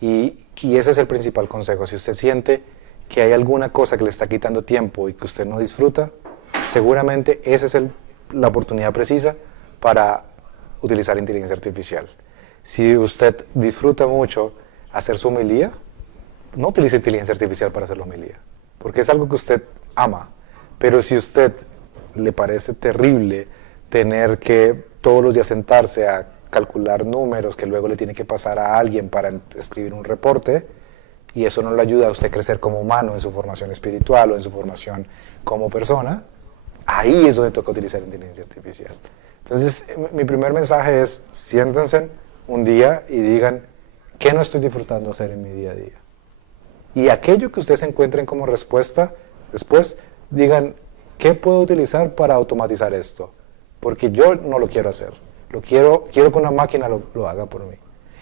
Y ese es el principal consejo. Si usted siente que hay alguna cosa que le está quitando tiempo y que usted no disfruta, seguramente esa es la oportunidad precisa para utilizar inteligencia artificial. Si usted disfruta mucho hacer su homilía, no utilice inteligencia artificial para hacer la homilía, porque es algo que usted ama. Pero si a usted le parece terrible tener que todos los días sentarse a calcular números que luego le tiene que pasar a alguien para escribir un reporte, y eso no le ayuda a usted a crecer como humano en su formación espiritual o en su formación como persona, ahí es donde toca utilizar inteligencia artificial. Entonces, mi primer mensaje es, siéntense un día y digan, ¿qué no estoy disfrutando hacer en mi día a día? Y aquello que ustedes encuentren como respuesta, después digan, ¿qué puedo utilizar para automatizar esto? Porque yo no lo quiero hacer. Quiero que una máquina lo haga por mí.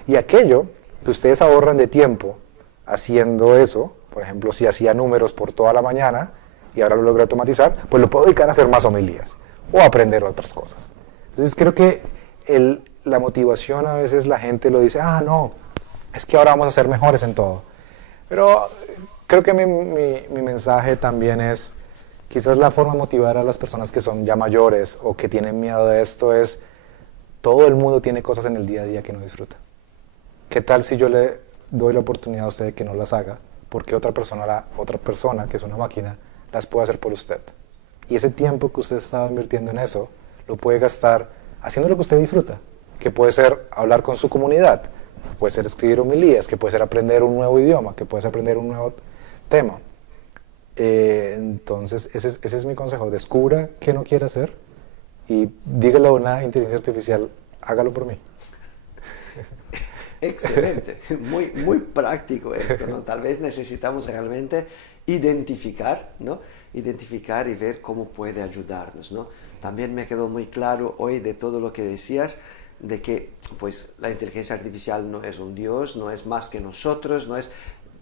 Y aquello que ustedes ahorran de tiempo haciendo eso, por ejemplo, si hacía números por toda la mañana y ahora lo logro automatizar, pues lo puedo dedicar a hacer más homilías o a aprender otras cosas. Entonces creo que la motivación a veces la gente lo dice, no, es que ahora vamos a ser mejores en todo. Pero creo que mi mensaje también es, quizás la forma de motivar a las personas que son ya mayores o que tienen miedo de esto es, todo el mundo tiene cosas en el día a día que no disfruta. ¿Qué tal si yo le doy la oportunidad a usted de que no las haga? Porque otra persona que es una máquina, las puede hacer por usted. Y ese tiempo que usted estaba invirtiendo en eso, lo puede gastar haciendo lo que usted disfruta. Que puede ser hablar con su comunidad, puede ser escribir homilías, que puede ser aprender un nuevo idioma, que puede ser aprender un nuevo tema. Entonces, ese es mi consejo. Descubra qué no quiere hacer y dígale a una inteligencia artificial, hágalo por mí. Excelente, muy, muy práctico esto, ¿no? Tal vez necesitamos realmente identificar, ¿no? Identificar y ver cómo puede ayudarnos, ¿no? También me quedó muy claro hoy de todo lo que decías, de que pues la inteligencia artificial no es un dios, no es más que nosotros,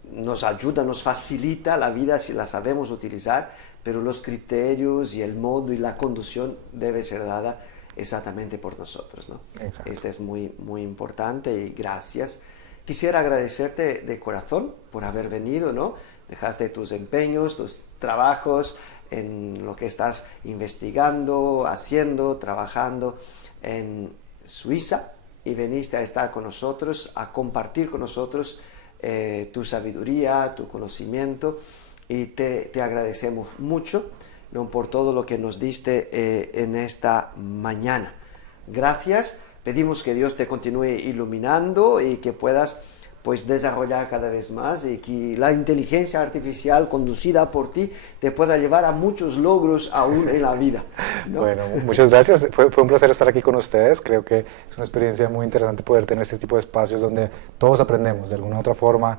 nos ayuda, nos facilita la vida si la sabemos utilizar, pero los criterios y el modo y la conducción debe ser dada exactamente por nosotros, ¿no? Exacto. Este es muy, muy importante y gracias. Quisiera agradecerte de corazón por haber venido, ¿no? Dejaste tus empeños, tus trabajos en lo que estás investigando, haciendo, trabajando en Suiza y viniste a estar con nosotros, a compartir con nosotros tu sabiduría, tu conocimiento y te agradecemos mucho, ¿no? Por todo lo que nos diste en esta mañana. Gracias, pedimos que Dios te continúe iluminando y que puedas pues desarrollar cada vez más y que la inteligencia artificial conducida por ti te pueda llevar a muchos logros aún en la vida, ¿no? Bueno, muchas gracias. Fue un placer estar aquí con ustedes. Creo que es una experiencia muy interesante poder tener este tipo de espacios donde todos aprendemos de alguna u otra forma.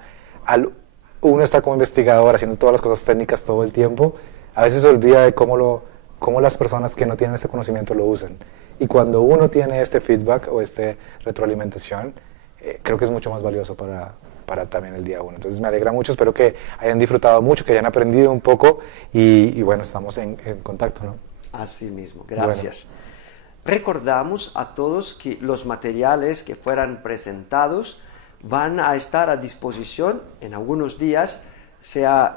Uno está como investigador haciendo todas las cosas técnicas todo el tiempo. A veces se olvida de cómo las personas que no tienen este conocimiento lo usan. Y cuando uno tiene este feedback o esta retroalimentación, creo que es mucho más valioso para también el día uno. Entonces me alegra mucho, espero que hayan disfrutado mucho, que hayan aprendido un poco y bueno, estamos en contacto, ¿no? Así mismo, gracias. Bueno. Recordamos a todos que los materiales que fueran presentados van a estar a disposición en algunos días, sea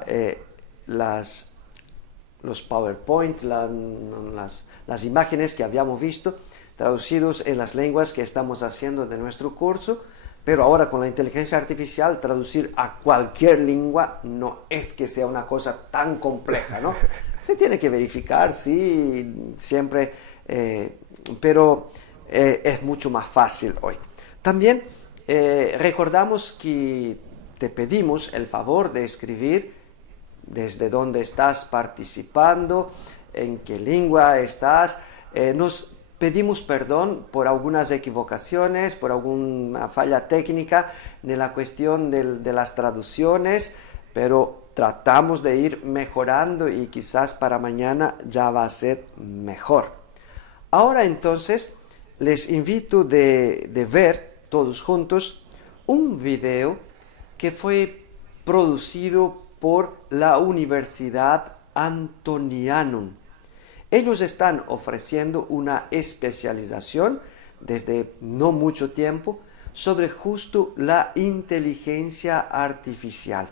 los PowerPoint, las imágenes que habíamos visto, traducidos en las lenguas que estamos haciendo de nuestro curso, pero ahora con la inteligencia artificial traducir a cualquier lengua no es que sea una cosa tan compleja, ¿no? Se tiene que verificar, sí, siempre, pero es mucho más fácil hoy. También recordamos que te pedimos el favor de escribir desde dónde estás participando, en qué lengua estás. Nos pedimos perdón por algunas equivocaciones, por alguna falla técnica en la cuestión de las traducciones, pero tratamos de ir mejorando y quizás para mañana ya va a ser mejor. Ahora entonces les invito de ver todos juntos un video que fue producido por la Universidad Antonianum. Ellos están ofreciendo una especialización desde no mucho tiempo sobre justo la inteligencia artificial.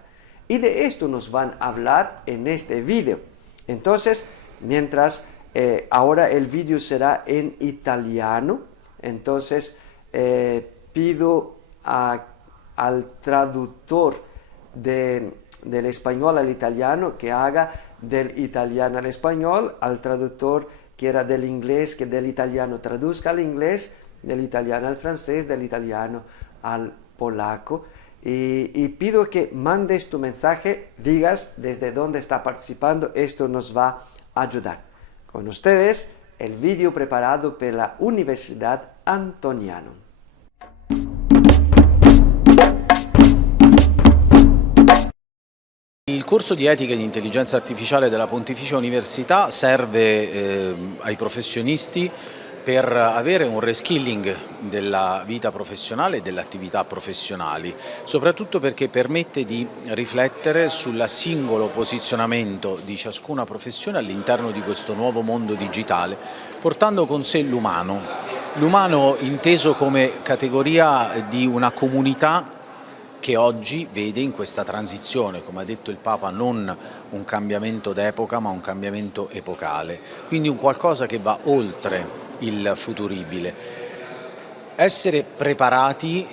Y de esto nos van a hablar en este video. Entonces, mientras ahora el video será en italiano, entonces pido al traductor del español al italiano que haga del italiano al español, al traductor que era del inglés, que del italiano traduzca al inglés, del italiano al francés, del italiano al polaco. Y pido que mandes tu mensaje, digas desde dónde está participando, esto nos va a ayudar. Con ustedes, el vídeo preparado por la Universidad Antoniano. Il corso di etica e di intelligenza artificiale della Pontificia Università serve ai professionisti per avere un reskilling della vita professionale e delle attività professionali, soprattutto perché permette di riflettere sul singolo posizionamento di ciascuna professione all'interno di questo nuovo mondo digitale, portando con sé l'umano. L'umano inteso come categoria di una comunità che oggi vede in questa transizione, come ha detto il Papa, non un cambiamento d'epoca ma un cambiamento epocale, quindi un qualcosa che va oltre il futuribile. Essere preparati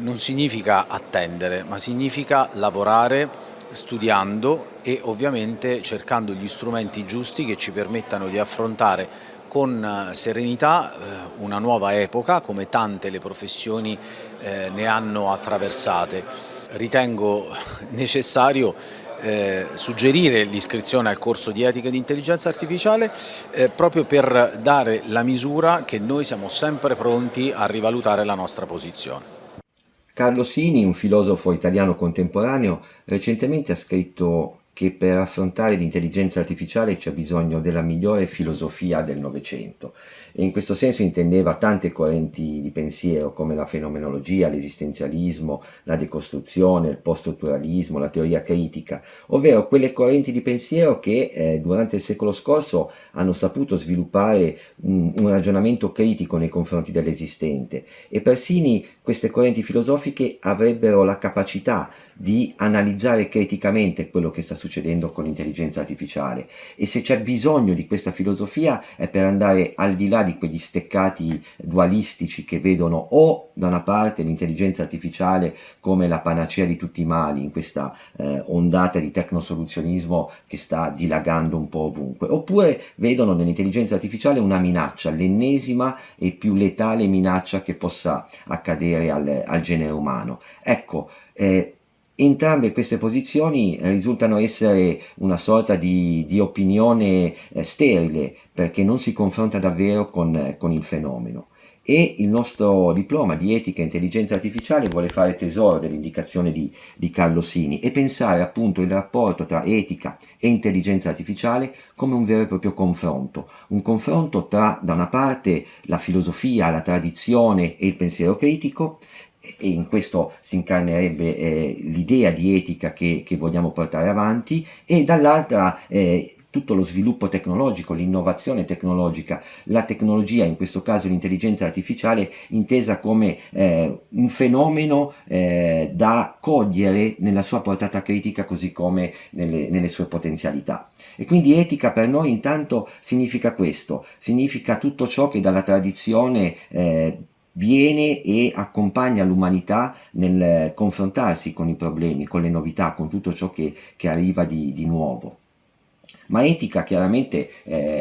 non significa attendere, ma significa lavorare studiando e ovviamente cercando gli strumenti giusti che ci permettano di affrontare con serenità una nuova epoca, come tante le professioni ne hanno attraversate. Ritengo necessario suggerire l'iscrizione al corso di etica e di intelligenza artificiale proprio per dare la misura che noi siamo sempre pronti a rivalutare la nostra posizione. Carlo Sini, un filosofo italiano contemporaneo, recentemente ha scritto che per affrontare l'intelligenza artificiale c'è bisogno della migliore filosofia del Novecento, e in questo senso intendeva tante correnti di pensiero come la fenomenologia, l'esistenzialismo, la decostruzione, il post-strutturalismo, la teoria critica, ovvero quelle correnti di pensiero che durante il secolo scorso hanno saputo sviluppare un ragionamento critico nei confronti dell'esistente, e per Sini queste correnti filosofiche avrebbero la capacità di analizzare criticamente quello che sta succedendo con l'intelligenza artificiale, e se c'è bisogno di questa filosofia è per andare al di là di quegli steccati dualistici che vedono o da una parte l'intelligenza artificiale come la panacea di tutti i mali in questa ondata di tecnosoluzionismo che sta dilagando un po' ovunque, oppure vedono nell'intelligenza artificiale una minaccia, l'ennesima e più letale minaccia che possa accadere al genere umano. Ecco, entrambe queste posizioni risultano essere una sorta di opinione sterile, perché non si confronta davvero con il fenomeno. E il nostro diploma di etica e intelligenza artificiale vuole fare tesoro dell'indicazione di Carlo Sini e pensare appunto il rapporto tra etica e intelligenza artificiale come un vero e proprio confronto, un confronto tra da una parte la filosofia, la tradizione e il pensiero critico, e in questo si incarnerebbe l'idea di etica che vogliamo portare avanti, e dall'altra tutto lo sviluppo tecnologico, l'innovazione tecnologica, la tecnologia, in questo caso l'intelligenza artificiale, intesa come un fenomeno da cogliere nella sua portata critica così come nelle sue potenzialità. E quindi etica per noi intanto significa questo, significa tutto ciò che dalla tradizione viene e accompagna l'umanità nel confrontarsi con i problemi, con le novità, con tutto ciò che arriva di nuovo. Ma etica chiaramente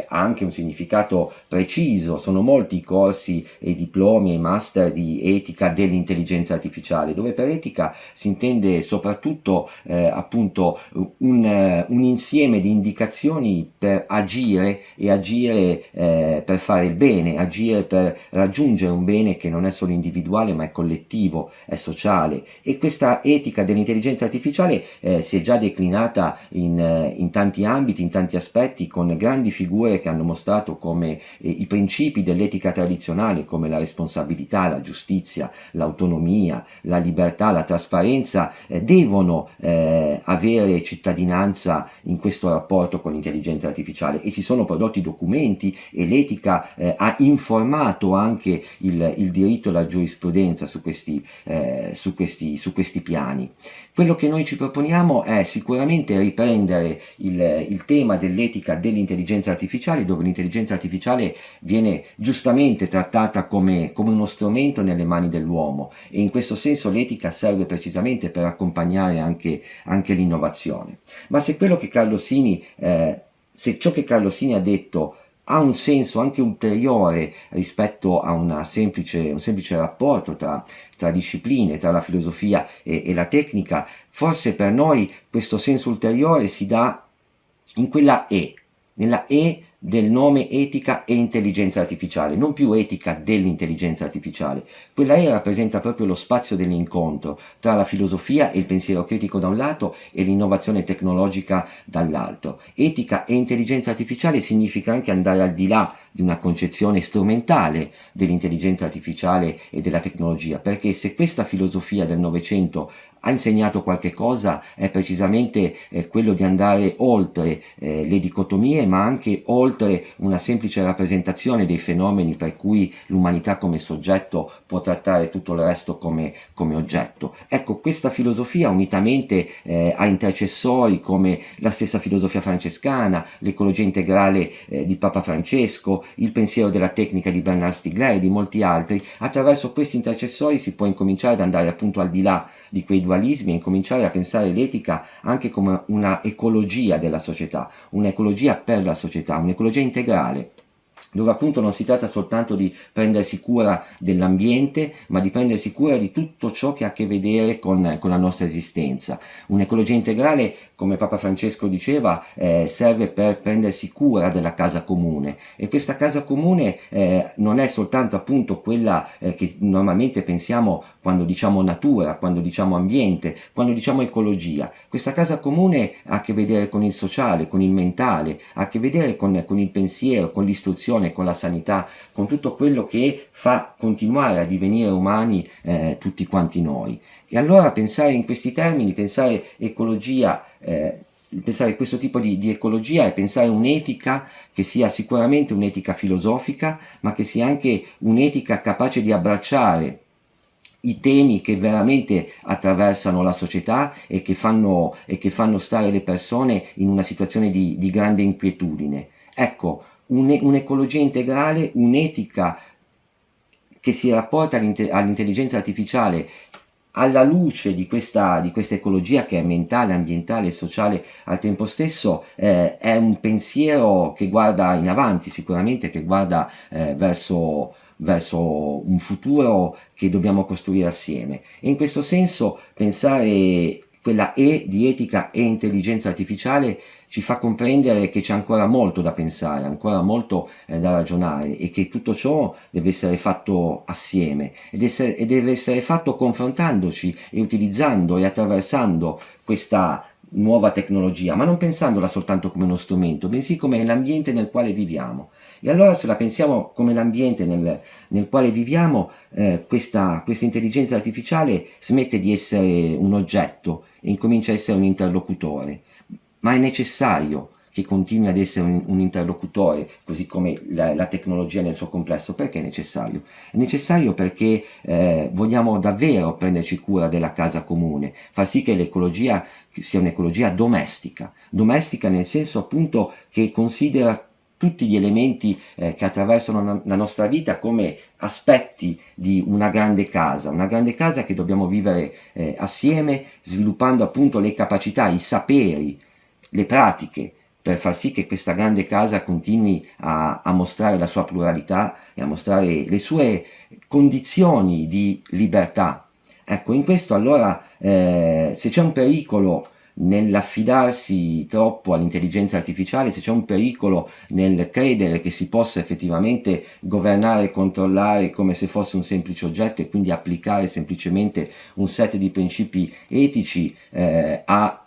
ha anche un significato preciso, sono molti i corsi e i diplomi e i master di etica dell'intelligenza artificiale, dove per etica si intende soprattutto appunto un insieme di indicazioni per agire, e agire per fare il bene, agire per raggiungere un bene che non è solo individuale ma è collettivo, è sociale. E questa etica dell'intelligenza artificiale si è già declinata in tanti ambiti, in tanti aspetti, con grandi figure che hanno mostrato come i principi dell'etica tradizionale, come la responsabilità, la giustizia, l'autonomia, la libertà, la trasparenza, devono avere cittadinanza in questo rapporto con l'intelligenza artificiale, e si sono prodotti documenti, e l'etica ha informato anche il diritto e la giurisprudenza su questi piani. Quello che noi ci proponiamo è sicuramente riprendere il tema dell'etica dell'intelligenza artificiale, dove l'intelligenza artificiale viene giustamente trattata come uno strumento nelle mani dell'uomo, e in questo senso l'etica serve precisamente per accompagnare anche l'innovazione. Ma se quello che Carlo Sini, se ciò che Carlo Sini ha detto ha un senso anche ulteriore rispetto a un semplice rapporto tra discipline, tra la filosofia e la tecnica, forse per noi questo senso ulteriore si dà in quella nella del nome etica e intelligenza artificiale, non più etica dell'intelligenza artificiale. Quella E rappresenta proprio lo spazio dell'incontro tra la filosofia e il pensiero critico da un lato e l'innovazione tecnologica dall'altro. Etica e intelligenza artificiale significa anche andare al di là di una concezione strumentale dell'intelligenza artificiale e della tecnologia, perché se questa filosofia del Novecento ha insegnato qualche cosa è precisamente quello di andare oltre le dicotomie, ma anche oltre una semplice rappresentazione dei fenomeni per cui l'umanità come soggetto può trattare tutto il resto come oggetto. Ecco, questa filosofia unitamente a intercessori come la stessa filosofia francescana, l'ecologia integrale di Papa Francesco, il pensiero della tecnica di Bernard Stiegler e di molti altri, attraverso questi intercessori si può incominciare ad andare appunto al di là di quei dualismi e incominciare a pensare l'etica anche come una ecologia della società, un'ecologia per la società, un'ecologia integrale, dove appunto non si tratta soltanto di prendersi cura dell'ambiente, ma di prendersi cura di tutto ciò che ha a che vedere con la nostra esistenza. Un'ecologia integrale, come Papa Francesco diceva, serve per prendersi cura della casa comune, e questa casa comune non è soltanto appunto quella che normalmente pensiamo quando diciamo natura, quando diciamo ambiente, quando diciamo ecologia. Questa casa comune ha a che vedere con il sociale, con il mentale, ha a che vedere con il pensiero, con l'istruzione, con la sanità, con tutto quello che fa continuare a divenire umani tutti quanti noi. E allora pensare in questi termini, pensare ecologia, pensare questo tipo di ecologia, e pensare un'etica che sia sicuramente un'etica filosofica, ma che sia anche un'etica capace di abbracciare i temi che veramente attraversano la società e che fanno stare le persone in una situazione di grande inquietudine. Ecco, un'ecologia integrale, un'etica che si rapporta all'intelligenza artificiale alla luce di questa ecologia che è mentale, ambientale e sociale al tempo stesso, è un pensiero che guarda in avanti, sicuramente, che guarda verso un futuro che dobbiamo costruire assieme. E in questo senso pensare quella E di etica e intelligenza artificiale ci fa comprendere che c'è ancora molto da pensare, ancora molto da ragionare, e che tutto ciò deve essere fatto assieme e deve essere fatto confrontandoci e utilizzando e attraversando questa nuova tecnologia, ma non pensandola soltanto come uno strumento, bensì come l'ambiente nel quale viviamo. E allora, se la pensiamo come l'ambiente nel quale viviamo, questa intelligenza artificiale smette di essere un oggetto e incomincia a essere un interlocutore. Ma è necessario che continui ad essere un interlocutore, così come la tecnologia nel suo complesso. Perché è necessario? È necessario perché vogliamo davvero prenderci cura della casa comune, far sì che l'ecologia sia un'ecologia domestica nel senso appunto che considera tutti gli elementi che attraversano la nostra vita come aspetti di una grande casa che dobbiamo vivere assieme, sviluppando appunto le capacità, i saperi, le pratiche, per far sì che questa grande casa continui a mostrare la sua pluralità e a mostrare le sue condizioni di libertà. Ecco, in questo allora, se c'è un pericolo nell'affidarsi troppo all'intelligenza artificiale, se c'è un pericolo nel credere che si possa effettivamente governare e controllare come se fosse un semplice oggetto, e quindi applicare semplicemente un set di principi etici a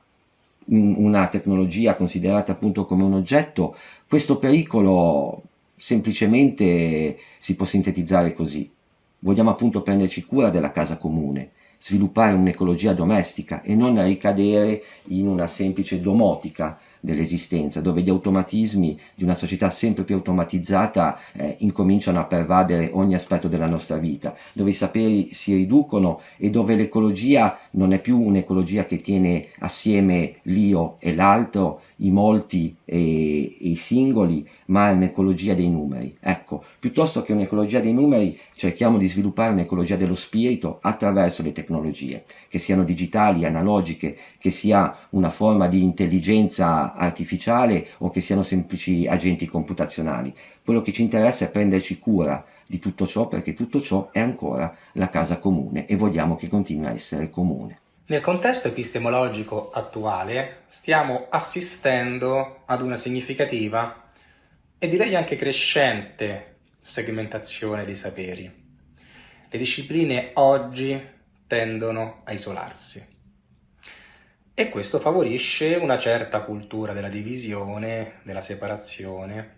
una tecnologia considerata appunto come un oggetto, questo pericolo semplicemente si può sintetizzare così: vogliamo appunto prenderci cura della casa comune, sviluppare un'ecologia domestica e non ricadere in una semplice domotica dell'esistenza, dove gli automatismi di una società sempre più automatizzata incominciano a pervadere ogni aspetto della nostra vita, dove i saperi si riducono e dove l'ecologia non è più un'ecologia che tiene assieme l'io e l'altro, i molti e i singoli, ma è un'ecologia dei numeri. Ecco, piuttosto che un'ecologia dei numeri, cerchiamo di sviluppare un'ecologia dello spirito attraverso le tecnologie, che siano digitali, analogiche, che sia una forma di intelligenza artificiale o che siano semplici agenti computazionali. Quello che ci interessa è prenderci cura di tutto ciò, perché tutto ciò è ancora la casa comune e vogliamo che continui a essere comune. Nel contesto epistemologico attuale stiamo assistendo ad una significativa e direi anche crescente segmentazione dei saperi. Le discipline oggi tendono a isolarsi e questo favorisce una certa cultura della divisione, della separazione,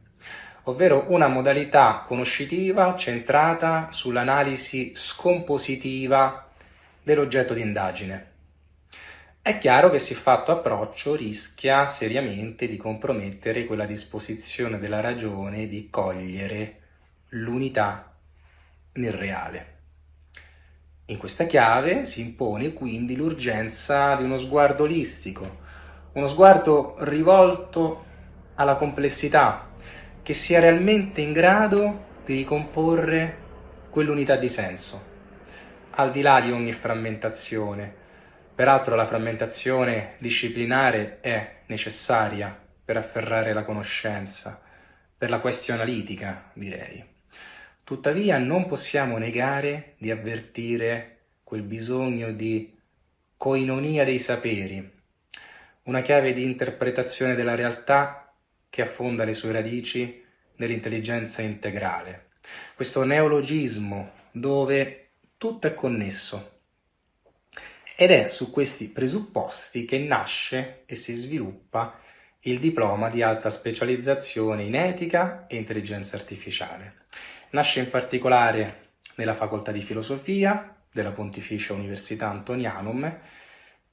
ovvero una modalità conoscitiva centrata sull'analisi scompositiva dell'oggetto di indagine. È chiaro che siffatto approccio rischia seriamente di compromettere quella disposizione della ragione di cogliere l'unità nel reale. In questa chiave si impone quindi l'urgenza di uno sguardo olistico, uno sguardo rivolto alla complessità, che sia realmente in grado di ricomporre quell'unità di senso, al di là di ogni frammentazione. Peraltro la frammentazione disciplinare è necessaria per afferrare la conoscenza, per la questione analitica, direi. Tuttavia non possiamo negare di avvertire quel bisogno di koinonia dei saperi, una chiave di interpretazione della realtà che affonda le sue radici nell'intelligenza integrale. Questo neologismo dove tutto è connesso. Ed è su questi presupposti che nasce e si sviluppa il diploma di alta specializzazione in etica e intelligenza artificiale. Nasce in particolare nella facoltà di filosofia della Pontificia Università Antonianum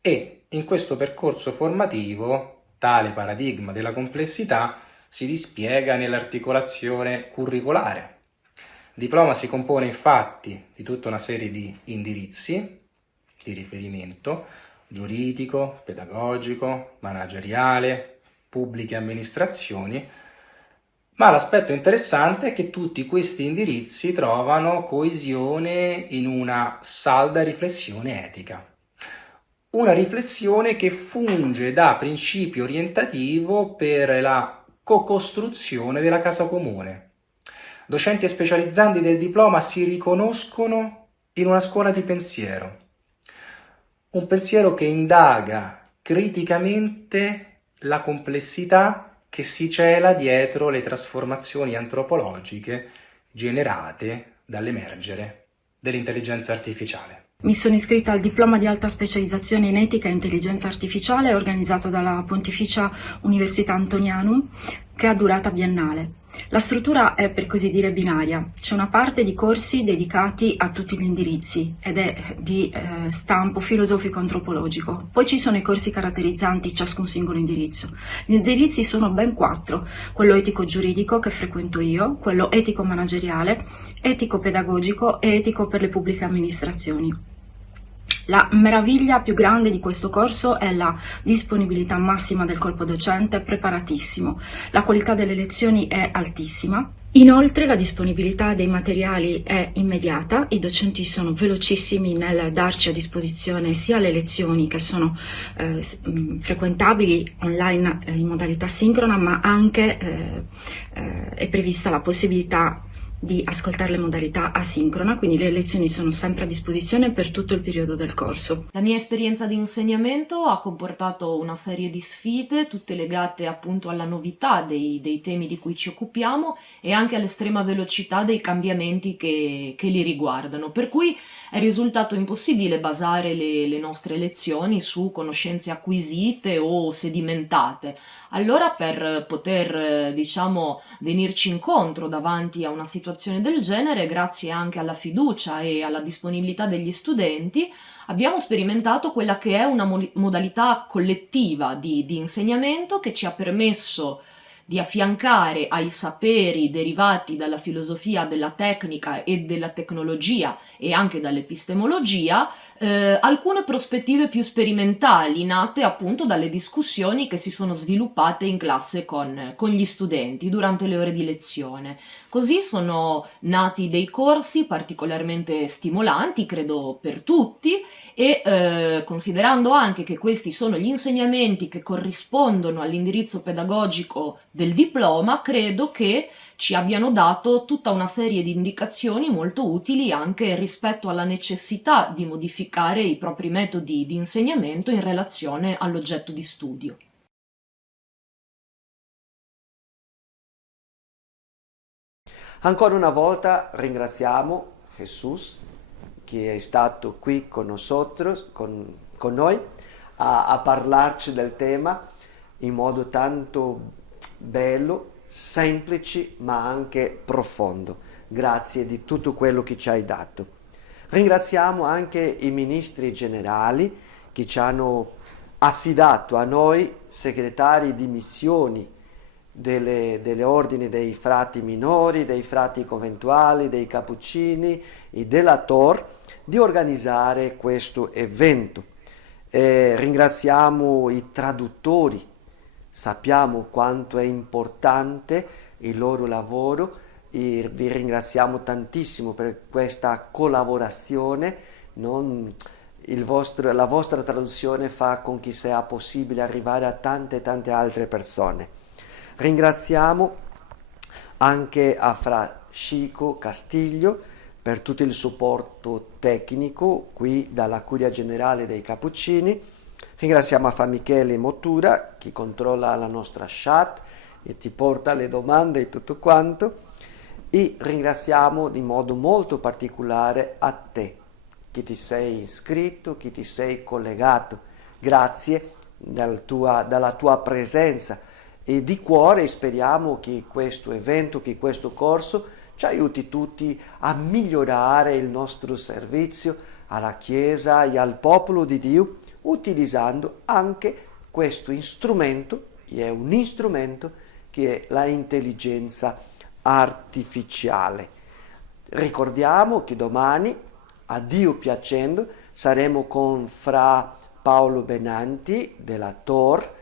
e in questo percorso formativo tale paradigma della complessità si dispiega nell'articolazione curricolare. Il diploma si compone infatti di tutta una serie di indirizzi di riferimento giuridico, pedagogico, manageriale, pubbliche amministrazioni, ma l'aspetto interessante è che tutti questi indirizzi trovano coesione in una salda riflessione etica. Una riflessione che funge da principio orientativo per la co-costruzione della casa comune. Docenti e specializzandi del diploma si riconoscono in una scuola di pensiero. Un pensiero che indaga criticamente la complessità che si cela dietro le trasformazioni antropologiche generate dall'emergere dell'intelligenza artificiale. Mi sono iscritta al diploma di alta specializzazione in etica e intelligenza artificiale organizzato dalla Pontificia Università Antonianum, che ha durata biennale. La struttura è per così dire binaria. C'è una parte di corsi dedicati a tutti gli indirizzi ed è di stampo filosofico-antropologico. Poi ci sono i corsi caratterizzanti ciascun singolo indirizzo. Gli indirizzi sono ben 4: quello etico-giuridico che frequento io, quello etico-manageriale, etico-pedagogico e etico per le pubbliche amministrazioni. La meraviglia più grande di questo corso è la disponibilità massima del corpo docente, preparatissimo. La qualità delle lezioni è altissima. Inoltre la disponibilità dei materiali è immediata, i docenti sono velocissimi nel darci a disposizione sia le lezioni che sono frequentabili online in modalità sincrona, ma anche è prevista la possibilità di ascoltare le modalità asincrona, quindi le lezioni sono sempre a disposizione per tutto il periodo del corso. La mia esperienza di insegnamento ha comportato una serie di sfide, tutte legate appunto alla novità dei temi di cui ci occupiamo e anche all'estrema velocità dei cambiamenti che li riguardano, per cui è risultato impossibile basare le nostre lezioni su conoscenze acquisite o sedimentate. Allora, per poter, venirci incontro davanti a una situazione del genere, grazie anche alla fiducia e alla disponibilità degli studenti, abbiamo sperimentato quella che è una modalità collettiva di insegnamento che ci ha permesso di affiancare ai saperi derivati dalla filosofia della tecnica e della tecnologia e anche dall'epistemologia alcune prospettive più sperimentali nate appunto dalle discussioni che si sono sviluppate in classe con gli studenti durante le ore di lezione. Così sono nati dei corsi particolarmente stimolanti, credo per tutti, e considerando anche che questi sono gli insegnamenti che corrispondono all'indirizzo pedagogico del diploma, credo che ci abbiano dato tutta una serie di indicazioni molto utili anche rispetto alla necessità di modificare i propri metodi di insegnamento in relazione all'oggetto di studio. Ancora una volta ringraziamo Gesù che è stato qui con noi a parlarci del tema in modo tanto bello, semplice ma anche profondo. Grazie di tutto quello che ci hai dato. Ringraziamo anche i ministri generali che ci hanno affidato a noi, segretari di missioni delle ordini dei frati minori, dei frati conventuali, dei cappuccini e della Tor, di organizzare questo evento. Ringraziamo i traduttori, sappiamo quanto è importante il loro lavoro e vi ringraziamo tantissimo per questa collaborazione. La vostra traduzione fa con che sia possibile arrivare a tante altre persone. Ringraziamo anche a Fra Chico Castiglio per tutto il supporto tecnico qui dalla Curia Generale dei Cappuccini. Ringraziamo a Fra Michele Motura che controlla la nostra chat e ti porta le domande e tutto quanto. E ringraziamo in modo molto particolare a te che ti sei iscritto, che ti sei collegato. Grazie dalla tua presenza e di cuore speriamo che questo evento, che questo corso ci aiuti tutti a migliorare il nostro servizio alla Chiesa e al popolo di Dio, utilizzando anche questo strumento, che è un strumento che è l'intelligenza artificiale. Ricordiamo che domani, a Dio piacendo, saremo con Fra Paolo Benanti della Tor,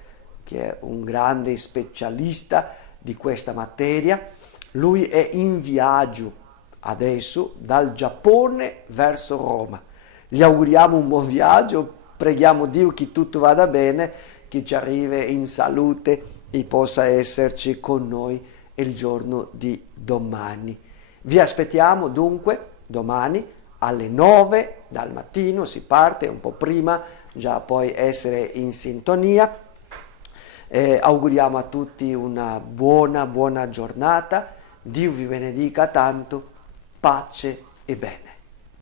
che è un grande specialista di questa materia. Lui è in viaggio adesso dal Giappone verso Roma. Gli auguriamo un buon viaggio, preghiamo Dio che tutto vada bene, che ci arrivi in salute e possa esserci con noi il giorno di domani. Vi aspettiamo dunque domani alle 9 dal mattino, si parte un po' prima, già poi essere in sintonia. Auguriamo a tutti una buona giornata. Dio vi benedica tanto, pace e bene.